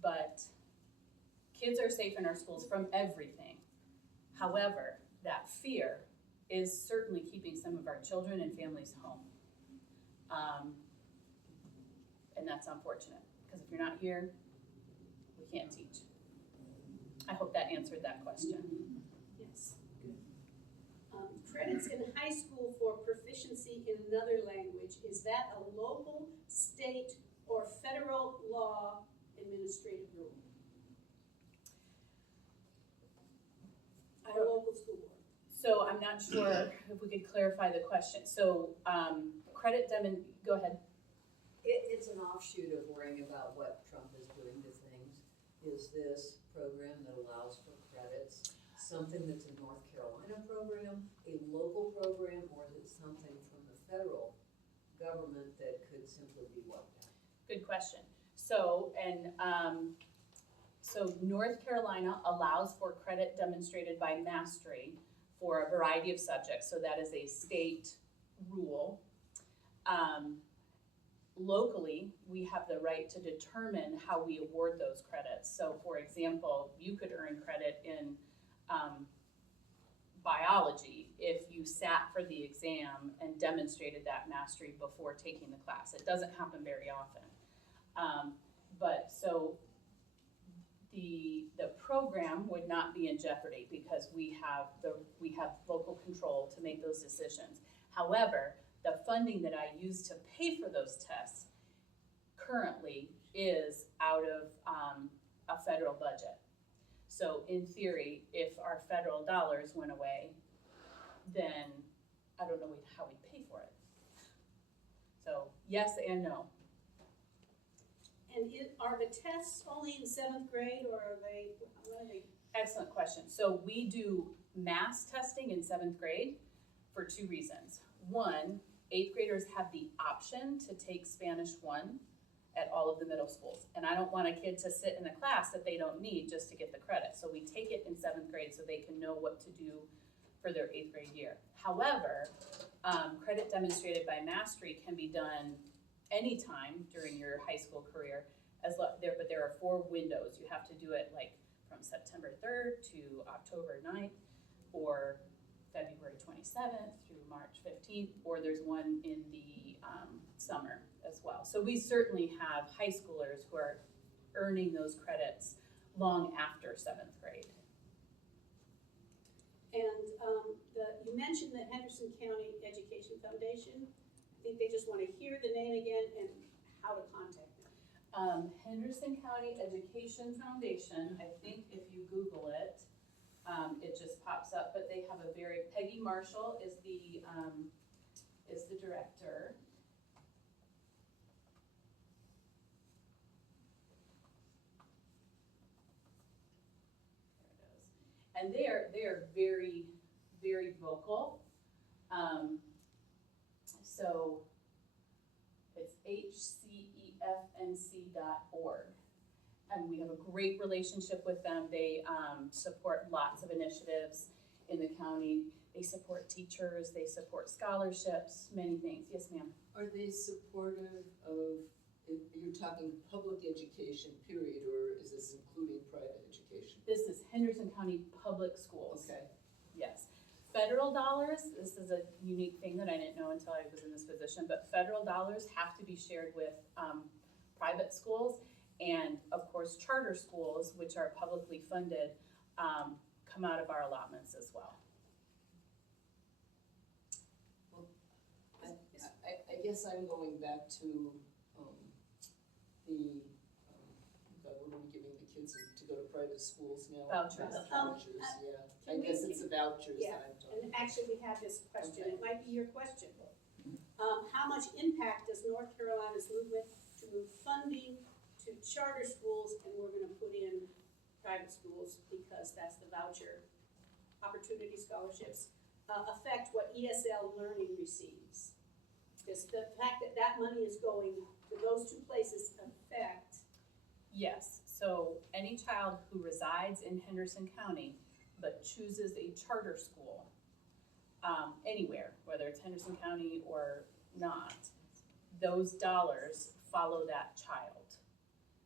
But kids are safe in our schools from everything. However, that fear is certainly keeping some of our children and families home. And that's unfortunate, because if you're not here, we can't teach. I hope that answered that question. Yes, good. Credits in high school for proficiency in another language, is that a local, state, or federal law administrative rule? I Or don't- local school board? So I'm not sure if we could clarify the question. So, go ahead. It's an offshoot of worrying about what Trump is doing to things. Is this program that allows for credits something that's a North Carolina program, a local program, or is it something from the federal government that could simply be wiped out? Good question. So, so North Carolina allows for credit demonstrated by mastery for a variety of subjects, so that is a state rule. Locally, we have the right to determine how we award those credits. So for example, you could earn credit in biology if you sat for the exam and demonstrated that mastery before taking the class. It doesn't happen very often. But so the program would not be in jeopardy because we have local control to make those decisions. However, the funding that I use to pay for those tests currently is out of a federal budget. So in theory, if our federal dollars went away, then I don't know how we'd pay for it. So yes and no. And are the tests only in 7th grade, or are they, what are they? Excellent question. So we do mass testing in 7th grade for 2 reasons. One, 8th graders have the option to take Spanish 1 at all of the middle schools. And I don't want a kid to sit in a class that they don't need just to get the credit. So we take it in 7th grade so they can know what to do for their 8th grade year. However, credit demonstrated by mastery can be done anytime during your high school career, but there are 4 windows. You have to do it like from September 3rd to October 9th, or February 27th through March 15th, or there's one in the summer as well. So we certainly have high schoolers who are earning those credits long after 7th grade. And you mentioned the Henderson County Education Foundation. I think they just want to hear the name again and how to contact them. Henderson County Education Foundation, I think if you Google it, it just pops up, but they have Peggy Marshall is the director. There it is. And they are very, very vocal. So it's hcefnc.org. And we have a great relationship with them. They support lots of initiatives in the county. They support teachers, they support scholarships, many things. Yes, ma'am. Are they supportive of, you're talking public education period, or is this including private education? This is Henderson County Public Schools. Okay. Yes. Federal dollars, this is a unique thing that I didn't know until I was in this position, but federal dollars have to be shared with private schools. And of course, charter schools, which are publicly funded, come out of our allotments as well. Well, I guess I'm going back to what are we giving the kids to go to private schools now? Vouchers. Vouchers, yeah. I can guess we- it's the vouchers Yeah, that I'm talking and actually we have this question, Okay. it might be your question. How much impact does North Carolina's movement to move funding to charter schools, and we're gonna put in private schools because that's the voucher opportunity scholarships, affect what ESL learning receives? Does the fact that that money is going to those 2 places affect? Yes, so any child who resides in Henderson County but chooses a charter school, anywhere, whether it's Henderson County or not, those dollars follow that child.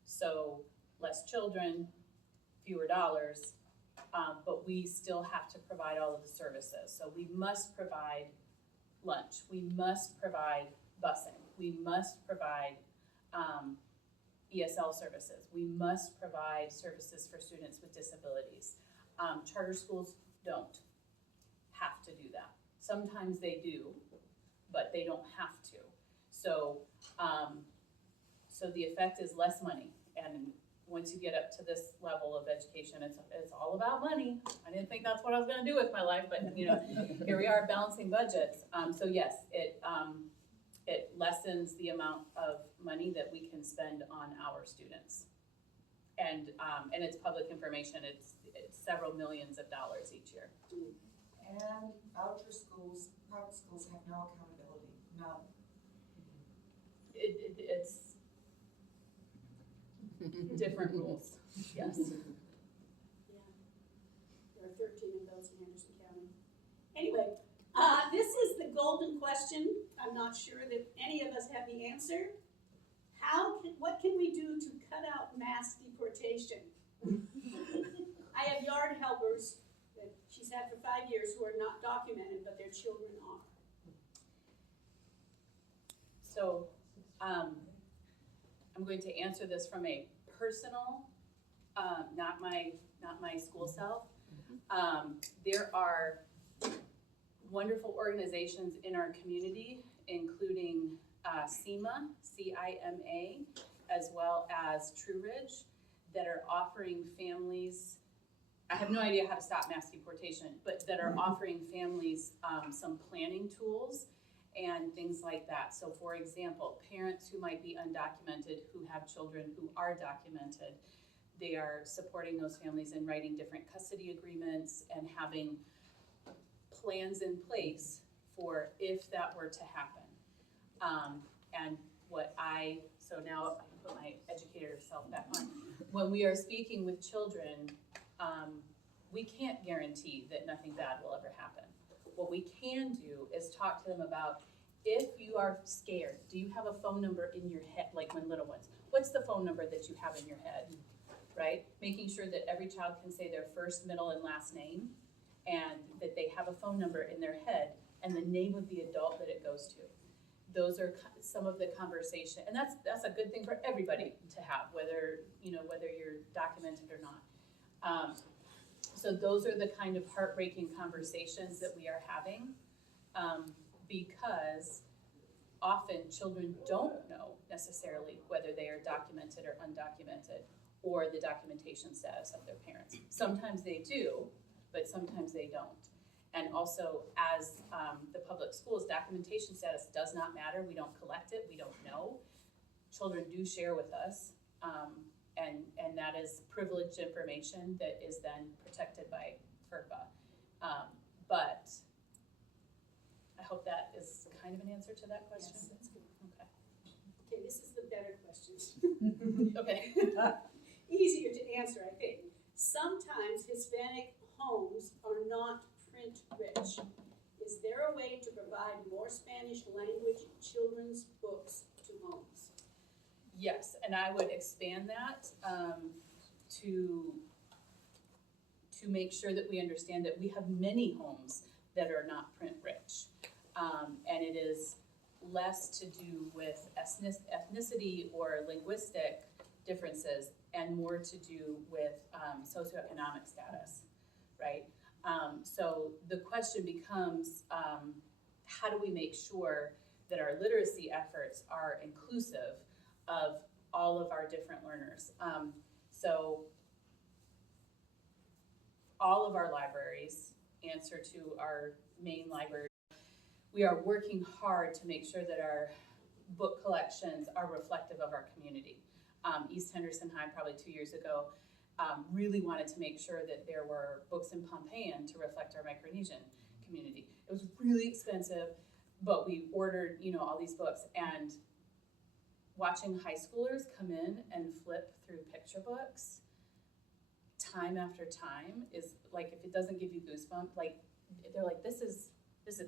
So less children, fewer dollars, but we still have to provide all of the services. So we must provide lunch, we must provide busing, we must provide ESL services, we must provide services for students with disabilities. Charter schools don't have to do that. Sometimes they do, but they don't have to. So, so the effect is less money. And once you get up to this level of education, it's all about money. I didn't think that's what I was gonna do with my life, but here we are balancing budgets. So yes, it lessens the amount of money that we can spend on our students. And it's public information, it's several millions of dollars each year. And voucher schools, private schools have no accountability, none. It's different rules, yes. Yeah. There are 13 of those in Henderson County. Anyway, this is the golden question. I'm not sure that any of us have the answer. What can we do to cut out mass deportation? I have yard helpers that she's had for 5 years who are not documented, but their children are. So, I'm going to answer this from a personal, not my school self. There are wonderful organizations in our community, including CIMA, C-I-M-A, as well as True Ridge, that are offering families, I have no idea how to stop mass deportation, but that are offering families some planning tools and things like that. So for example, parents who might be undocumented, who have children who are documented, they are supporting those families in writing different custody agreements and having plans in place for if that were to happen. And so now I can put my educator self back on. When we are speaking with children, we can't guarantee that nothing bad will ever happen. What we can do is talk to them about, if you are scared, do you have a phone number in your head, like when little ones? What's the phone number that you have in your head, right? Making sure that every child can say their first, middle, and last name, and that they have a phone number in their head and the name of the adult that it goes to. Those are some of the conversation, and that's a good thing for everybody to have, whether you're documented or not. So those are the kind of heartbreaking conversations that we are having, because often children don't know necessarily whether they are documented or undocumented, or the documentation status of their parents. Sometimes they do, but sometimes they don't. And also, as the public schools, documentation status does not matter. We don't collect it, we don't know. Children do share with us, and that is privileged information that is then protected by FERPA. But I hope that is kind of an answer to that question. Yes, that's good. Okay. Okay, this is the better question. Okay. Easier to answer, I think. Sometimes Hispanic homes are not print rich. Is there a way to provide more Spanish language children's books to homes? Yes, and I would expand that to make sure that we understand that we have many homes that are not print rich. And it is less to do with ethnicity or linguistic differences and more to do with socioeconomic status, right? So the question becomes, how do we make sure that our literacy efforts are inclusive of all of our different learners? So all of our libraries answer to our main library. We are working hard to make sure that our book collections are reflective of our community. East Henderson High, probably 2 years ago, really wanted to make sure that there were books in Pompeian to reflect our Micronesian community. It was really expensive, but we ordered, all these books, and watching high schoolers come in and flip through picture books time after time is like, if it doesn't give you goosebumps, like they're like, this is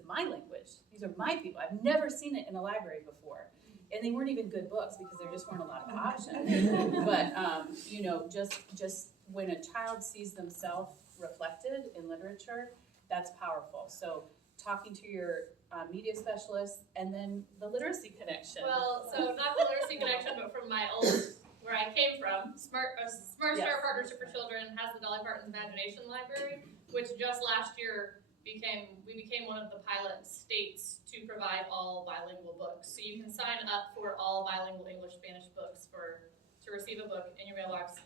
my language. These are my people. I've never seen it in a library before. And they weren't even good books because there just weren't a lot of options. But, just when a child sees themselves reflected in literature, that's powerful. So talking to your media specialist, and then the literacy connection. Well, so not the literacy connection, but from my old, where I came from, Smart Start Partnership for Children has the Dolly Parton's Imagination Library, which just last year we became one of the pilot states to provide all bilingual books. So you can sign up for all bilingual English-Spanish books to receive a book in your mailbox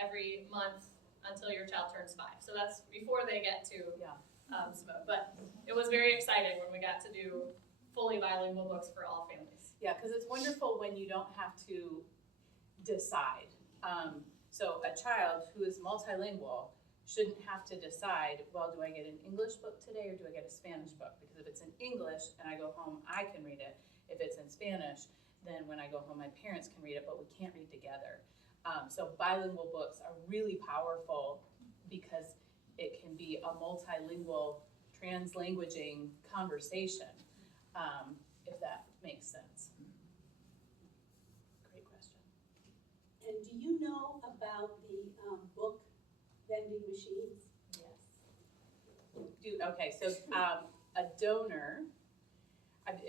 every month until your child turns 5. So that's before they get to Simone. But it was very exciting when we got to do fully bilingual books for all families. Yeah, because it's wonderful when you don't have to decide. So a child who is multilingual shouldn't have to decide, well, do I get an English book today or do I get a Spanish book? Because if it's in English and I go home, I can read it. If it's in Spanish, then when I go home, my parents can read it, but we can't read together. So bilingual books are really powerful because it can be a multilingual translanguaging conversation, if that makes sense. Great question. And do you know about the book vending machines? Yes. Okay, so a donor,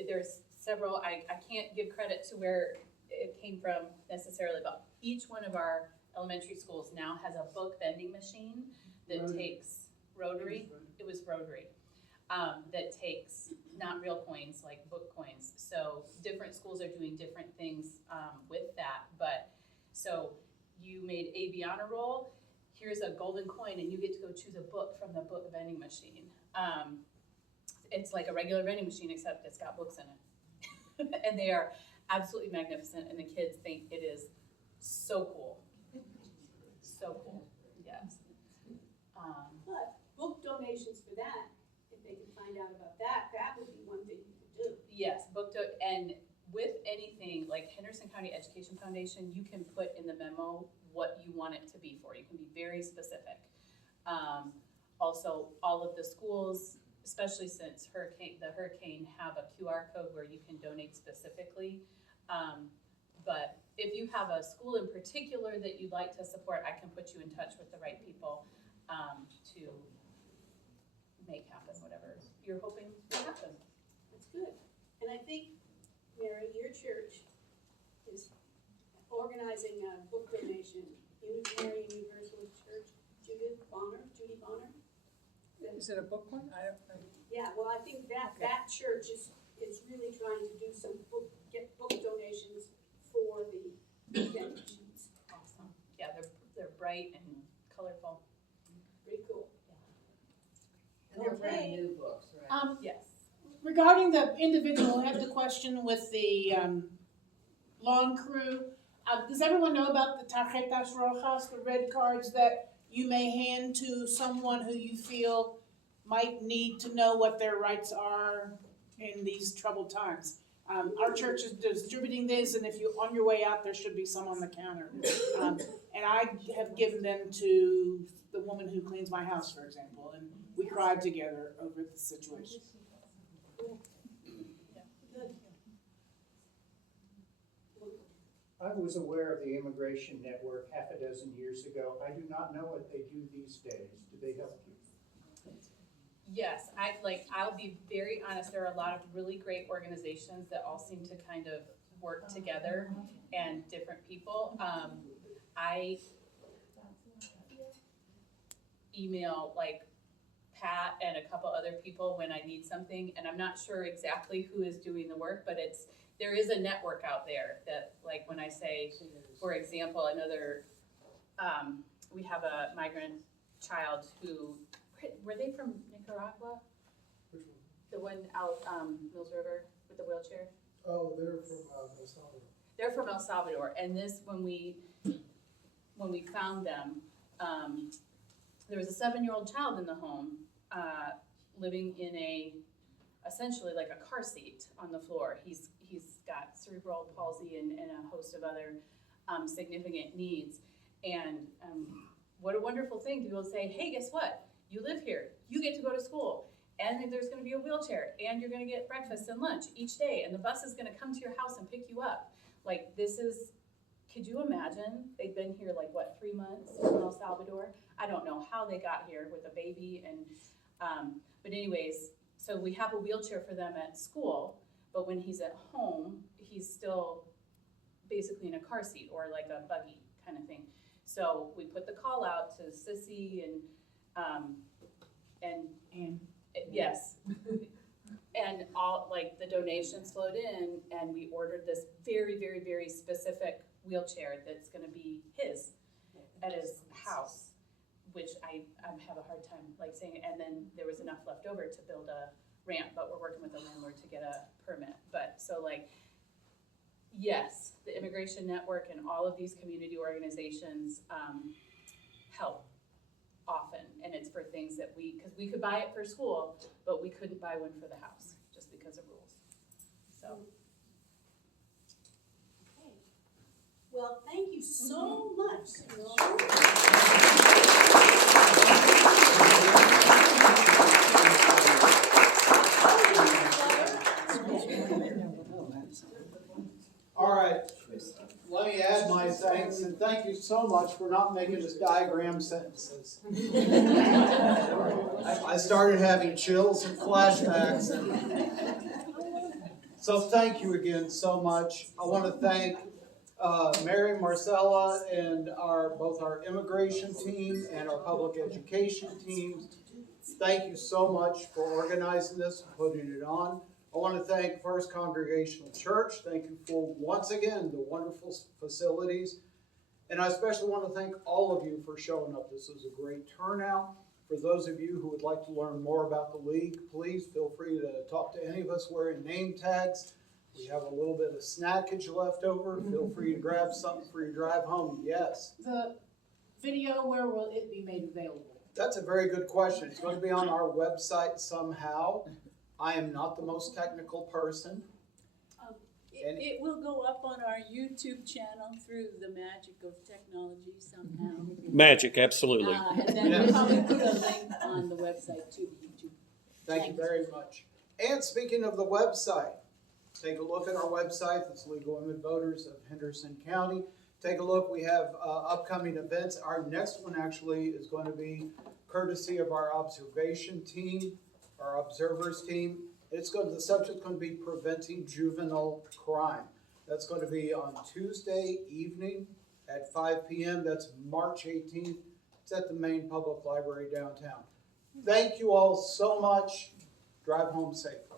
there's several, I can't give credit to where it came from necessarily, but each one of our elementary schools now has a book vending machine that takes rotary. It was rotary. That takes not real coins, like book coins. So different schools are doing different things with that. But so you made AB honor roll, here's a golden coin and you get to go choose a book from the book vending machine. It's like a regular vending machine except it's got books in it. And they are absolutely magnificent and the kids think it is so cool. So cool, yes. But book donations for that, if they could find out about that, that would be one thing you could do. Yes, and with anything like Henderson County Education Foundation, you can put in the memo what you want it to be for. You can be very specific. Also, all of the schools, especially since the hurricane, have a QR code where you can donate specifically. But if you have a school in particular that you'd like to support, I can put you in touch with the right people to make happen whatever you're hoping will happen. That's good. And I think, Mary, your church is organizing a book donation. Unitarian Universalist Church, Judy Bonner. Is it a book one? Yeah, well, I think that church is really trying to do some get book donations for the vending machines. Awesome. Yeah, they're bright and colorful. Pretty cool. And they're brand Okay. new books, right? Yes. Regarding the individual, I have the question with the lawn crew. Does everyone know about the tarjetas rojas, the red cards that you may hand to someone who you feel might need to know what their rights are in these troubled times? Our church is distributing this, and if you're on your way out, there should be some on the counter. And I have given them to the woman who cleans my house, for example, and we cried together over the situation. I was aware of the Immigration Network half a dozen years ago. I do not know what they do these days. Do they help you? Yes, I'll be very honest, there are a lot of really great organizations that all seem to kind of work together and different people. I email like Pat and a couple other people when I need something, and I'm not sure exactly who is doing the work, but there is a network out there that, like when I say, for example, we have a migrant child who, were they from Nicaragua? Which one? The one out Mills River with the wheelchair? Oh, they're from El Salvador. They're from El Salvador, and this, when we found them, there was a 7-year-old child in the home, living in essentially like a car seat on the floor. He's got cerebral palsy and a host of other significant needs. And what a wonderful thing to be able to say, hey, guess what? You live here, you get to go to school, and there's gonna be a wheelchair, and you're gonna get breakfast and lunch each day, and the bus is gonna come to your house and pick you up. Like, could you imagine? They've been here like, what, 3 months in El Salvador? I don't know how they got here with a baby, and but anyways, so we have a wheelchair for them at school, but when he's at home, he's still basically in a car seat or like a buggy kind of thing. So we put the call out to Sissy and Yes. And all, like, the donations flowed in, and we ordered this very, very, very specific wheelchair that's gonna be his, at his house, which I have a hard time, like, saying, and then there was enough left over to build a ramp, but we're working with the landlord to get a permit. But, so, like, yes, the Immigration Network and all of these community organizations, help often, and it's for things that because we could buy it for school, but we couldn't buy one for the house, just because of rules, so. Okay. Well, thank you so much. All right, let me add my thanks, and thank you so much for not making us diagram sentences. I started having chills and flashbacks. So thank you again so much. I want to thank Mary, Marcella, and both our immigration team and our public education team. Thank you so much for organizing this and putting it on. I want to thank First Congregational Church. Thank you for, once again, the wonderful facilities. And I especially want to thank all of you for showing up. This was a great turnout. For those of you who would like to learn more about the league, please feel free to talk to any of us wearing name tags. We have a little bit of snackage left over. Feel free to grab something for your drive home. Yes. The video, where will it be made available? That's a very good question. It's going to be on our website somehow. I am not the most technical person. It will go up on our YouTube channel through the magic of technology somehow. Magic, absolutely. And then we'll probably put a link on the website to the YouTube. Thank you very much. And speaking of the website, take a look at our website. That's Legal Women Voters of Henderson County. Take a look. We have upcoming events. Our next one actually is going to be courtesy of our observation team, our observers team. The subject's going to be preventing juvenile crime. That's going to be on Tuesday evening at 5 p.m. That's March 18th. It's at the main public library downtown. Thank you all so much. Drive home safely.